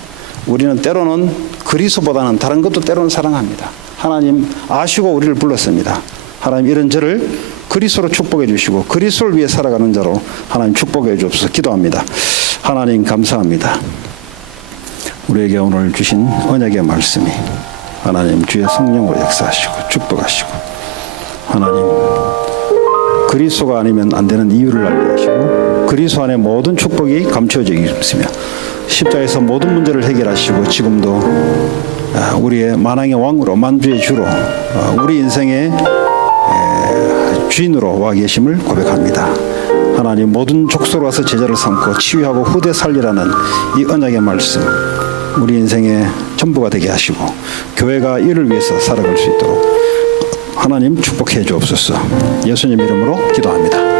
우리는 때로는 그리스도보다는 다른 것도 때로는 사랑합니다. 하나님 아시고 우리를 불렀습니다. 하나님 이런 저를 그리스도로 축복해 주시고 그리스도를 위해 살아가는 자로 하나님 축복해 주옵소서. 기도합니다. 하나님 감사합니다. 우리에게 오늘 주신 언약의 말씀이 하나님 주의 성령으로 역사하시고 축복하시고 하나님 그리스도가 아니면 안 되는 이유를 알게 하시고 그리스도 안에 모든 축복이 감춰져 있으며 십자가에서 모든 문제를 해결하시고 지금도 우리의 만왕의 왕으로 만주의 주로 우리 인생의 주인으로 와 계심을 고백합니다. 하나님 모든 족속으로 와서 제자를 삼고 치유하고 후대 살리라는 이 언약의 말씀 우리 인생의 전부가 되게 하시고 교회가 이를 위해서 살아갈 수 있도록 하나님 축복해 주옵소서. 예수님 이름으로 기도합니다.